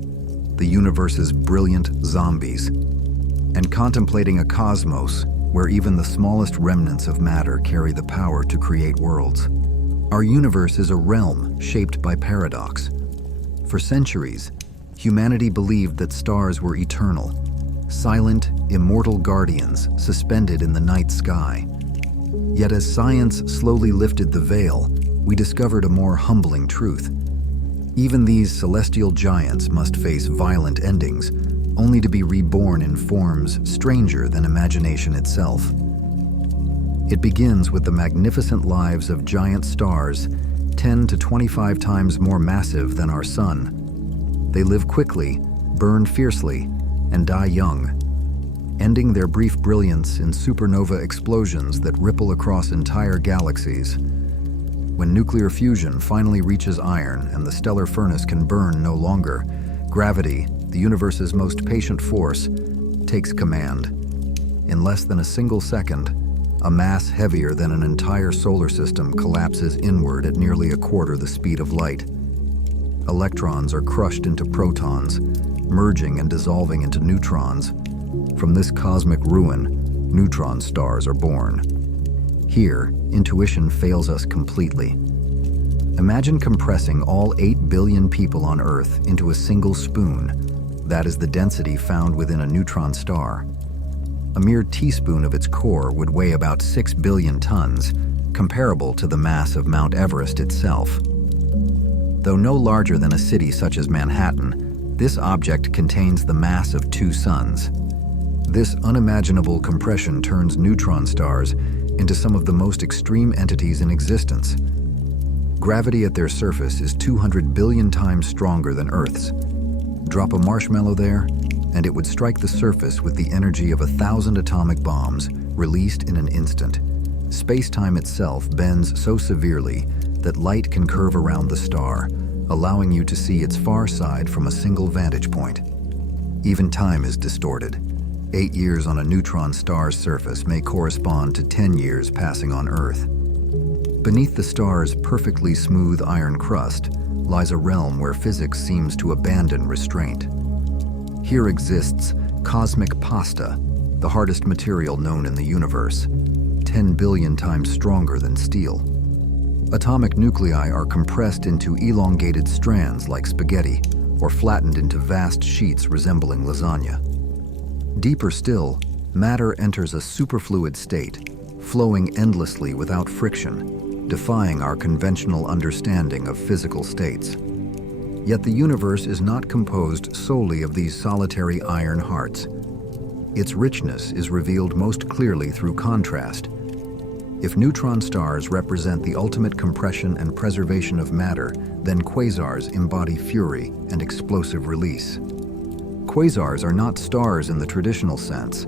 the universe's brilliant zombies, and contemplating a cosmos where even the smallest remnants of matter carry the power to create worlds. Our universe is a realm shaped by paradox. For centuries, humanity believed that stars were eternal, silent, immortal guardians suspended in the night sky. Yet as science slowly lifted the veil, we discovered a more humbling truth. Even these celestial giants must face violent endings, only to be reborn in forms stranger than imagination itself. It begins with the magnificent lives of giant stars, 10 to 25 times more massive than our sun. They live quickly, burn fiercely, and die young, ending their brief brilliance in supernova explosions that ripple across entire galaxies. When nuclear fusion finally reaches iron and the stellar furnace can burn no longer, gravity, the universe's most patient force, takes command. In less than a single second, a mass heavier than an entire solar system collapses inward at nearly 1/4 the speed of light. Electrons are crushed into protons, merging and dissolving into neutrons. From this cosmic ruin, neutron stars are born. Here, intuition fails us completely. Imagine compressing all 8 billion people on Earth into a single spoon. That is the density found within a neutron star. A mere teaspoon of its core would weigh about 6 billion tons, comparable to the mass of Mount Everest itself. Though no larger than a city such as Manhattan, this object contains the mass of 2 suns. This unimaginable compression turns neutron stars into some of the most extreme entities in existence. Gravity at their surface is 200 billion times stronger than Earth's. Drop a marshmallow there, and it would strike the surface with the energy of 1,000 atomic bombs released in an instant. Space-time itself bends so severely that light can curve around the star, allowing you to see its far side from a single vantage point. Even time is distorted. 8 years on a neutron star's surface may correspond to 10 years passing on Earth. Beneath the star's perfectly smooth iron crust lies a realm where physics seems to abandon restraint. Here exists cosmic pasta, the hardest material known in the universe, 10 billion times stronger than steel. Atomic nuclei are compressed into elongated strands like spaghetti, or flattened into vast sheets resembling lasagna. Deeper still, matter enters a superfluid state, flowing endlessly without friction, defying our conventional understanding of physical states. Yet the universe is not composed solely of these solitary iron hearts. Its richness is revealed most clearly through contrast. If neutron stars represent the ultimate compression and preservation of matter, then quasars embody fury and explosive release. Quasars are not stars in the traditional sense.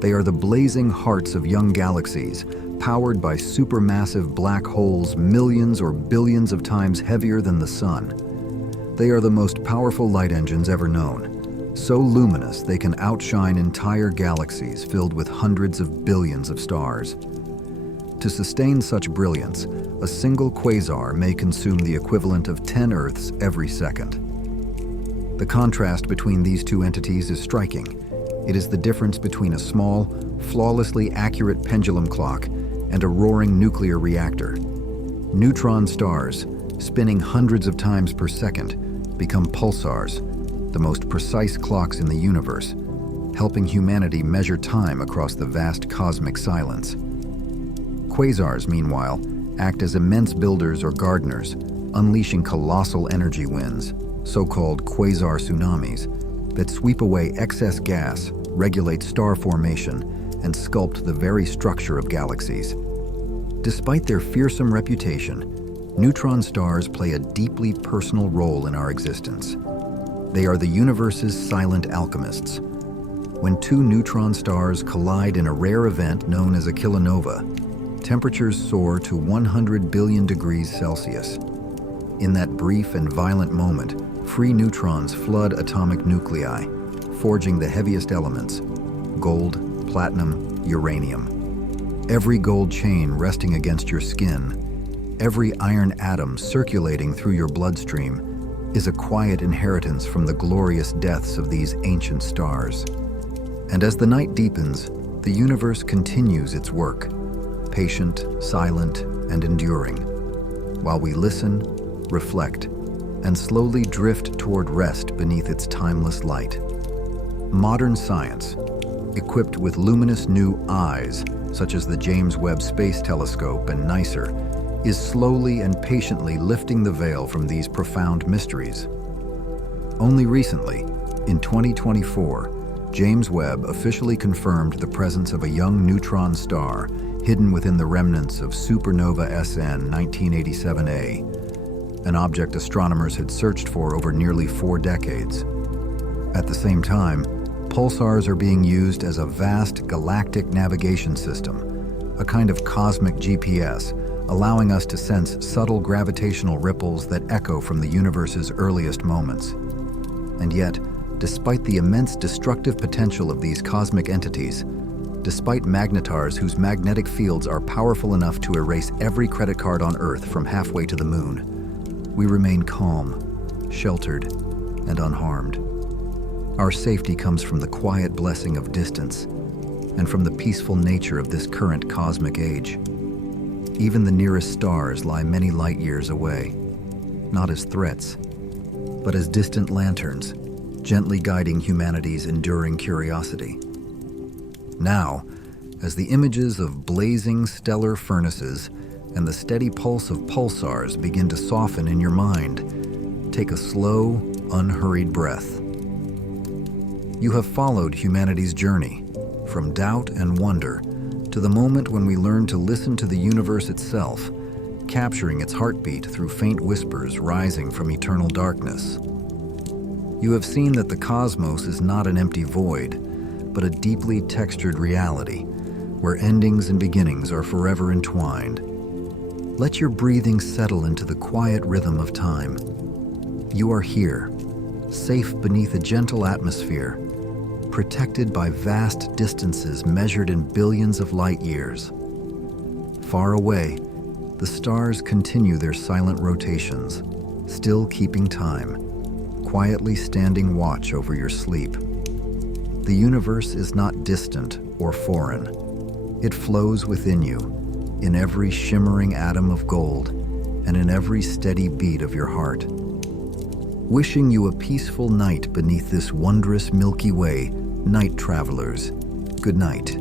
They are the blazing hearts of young galaxies, powered by supermassive black holes millions or billions of times heavier than the Sun. They are the most powerful light engines ever known, so luminous they can outshine entire galaxies filled with hundreds of billions of stars. To sustain such brilliance, a single quasar may consume the equivalent of 10 Earths every second. The contrast between these two entities is striking. It is the difference between a small, flawlessly accurate pendulum clock and a roaring nuclear reactor. Neutron stars, spinning hundreds of times per second, become pulsars, the most precise clocks in the universe, helping humanity measure time across the vast cosmic silence. Quasars, meanwhile, act as immense builders or gardeners, unleashing colossal energy winds, so-called quasar tsunamis, that sweep away excess gas, regulate star formation, and sculpt the very structure of galaxies. Despite their fearsome reputation, neutron stars play a deeply personal role in our existence. They are the universe's silent alchemists. When two neutron stars collide in a rare event known as a kilonova, temperatures soar to 100 billion degrees Celsius. In that brief and violent moment, free neutrons flood atomic nuclei, forging the heaviest elements: gold, platinum, uranium. Every gold chain resting against your skin, every iron atom circulating through your bloodstream, is a quiet inheritance from the glorious deaths of these ancient stars. And as the night deepens, the universe continues its work, patient, silent, and enduring, while we listen, reflect, and slowly drift toward rest beneath its timeless light. Modern science, equipped with luminous new eyes, such as the James Webb Space Telescope and NICER, is slowly and patiently lifting the veil from these profound mysteries. Only recently, in 2024, James Webb officially confirmed the presence of a young neutron star hidden within the remnants of supernova SN 1987A, an object astronomers had searched for over nearly 4 decades. At the same time, pulsars are being used as a vast galactic navigation system, a kind of cosmic GPS, allowing us to sense subtle gravitational ripples that echo from the universe's earliest moments. And yet, despite the immense destructive potential of these cosmic entities, despite magnetars whose magnetic fields are powerful enough to erase every credit card on Earth from halfway to the moon, we remain calm, sheltered, and unharmed. Our safety comes from the quiet blessing of distance and from the peaceful nature of this current cosmic age. Even the nearest stars lie many light years away, not as threats, but as distant lanterns, gently guiding humanity's enduring curiosity. Now, as the images of blazing stellar furnaces and the steady pulse of pulsars begin to soften in your mind, take a slow, unhurried breath. You have followed humanity's journey, from doubt and wonder to the moment when we learn to listen to the universe itself, capturing its heartbeat through faint whispers rising from eternal darkness. You have seen that the cosmos is not an empty void, but a deeply textured reality, where endings and beginnings are forever entwined. Let your breathing settle into the quiet rhythm of time. You are here, safe beneath a gentle atmosphere, protected by vast distances measured in billions of light years. Far away, the stars continue their silent rotations, still keeping time, quietly standing watch over your sleep. The universe is not distant or foreign. It flows within you, in every shimmering atom of gold, and in every steady beat of your heart. Wishing you a peaceful night beneath this wondrous Milky Way, night travelers. Good night.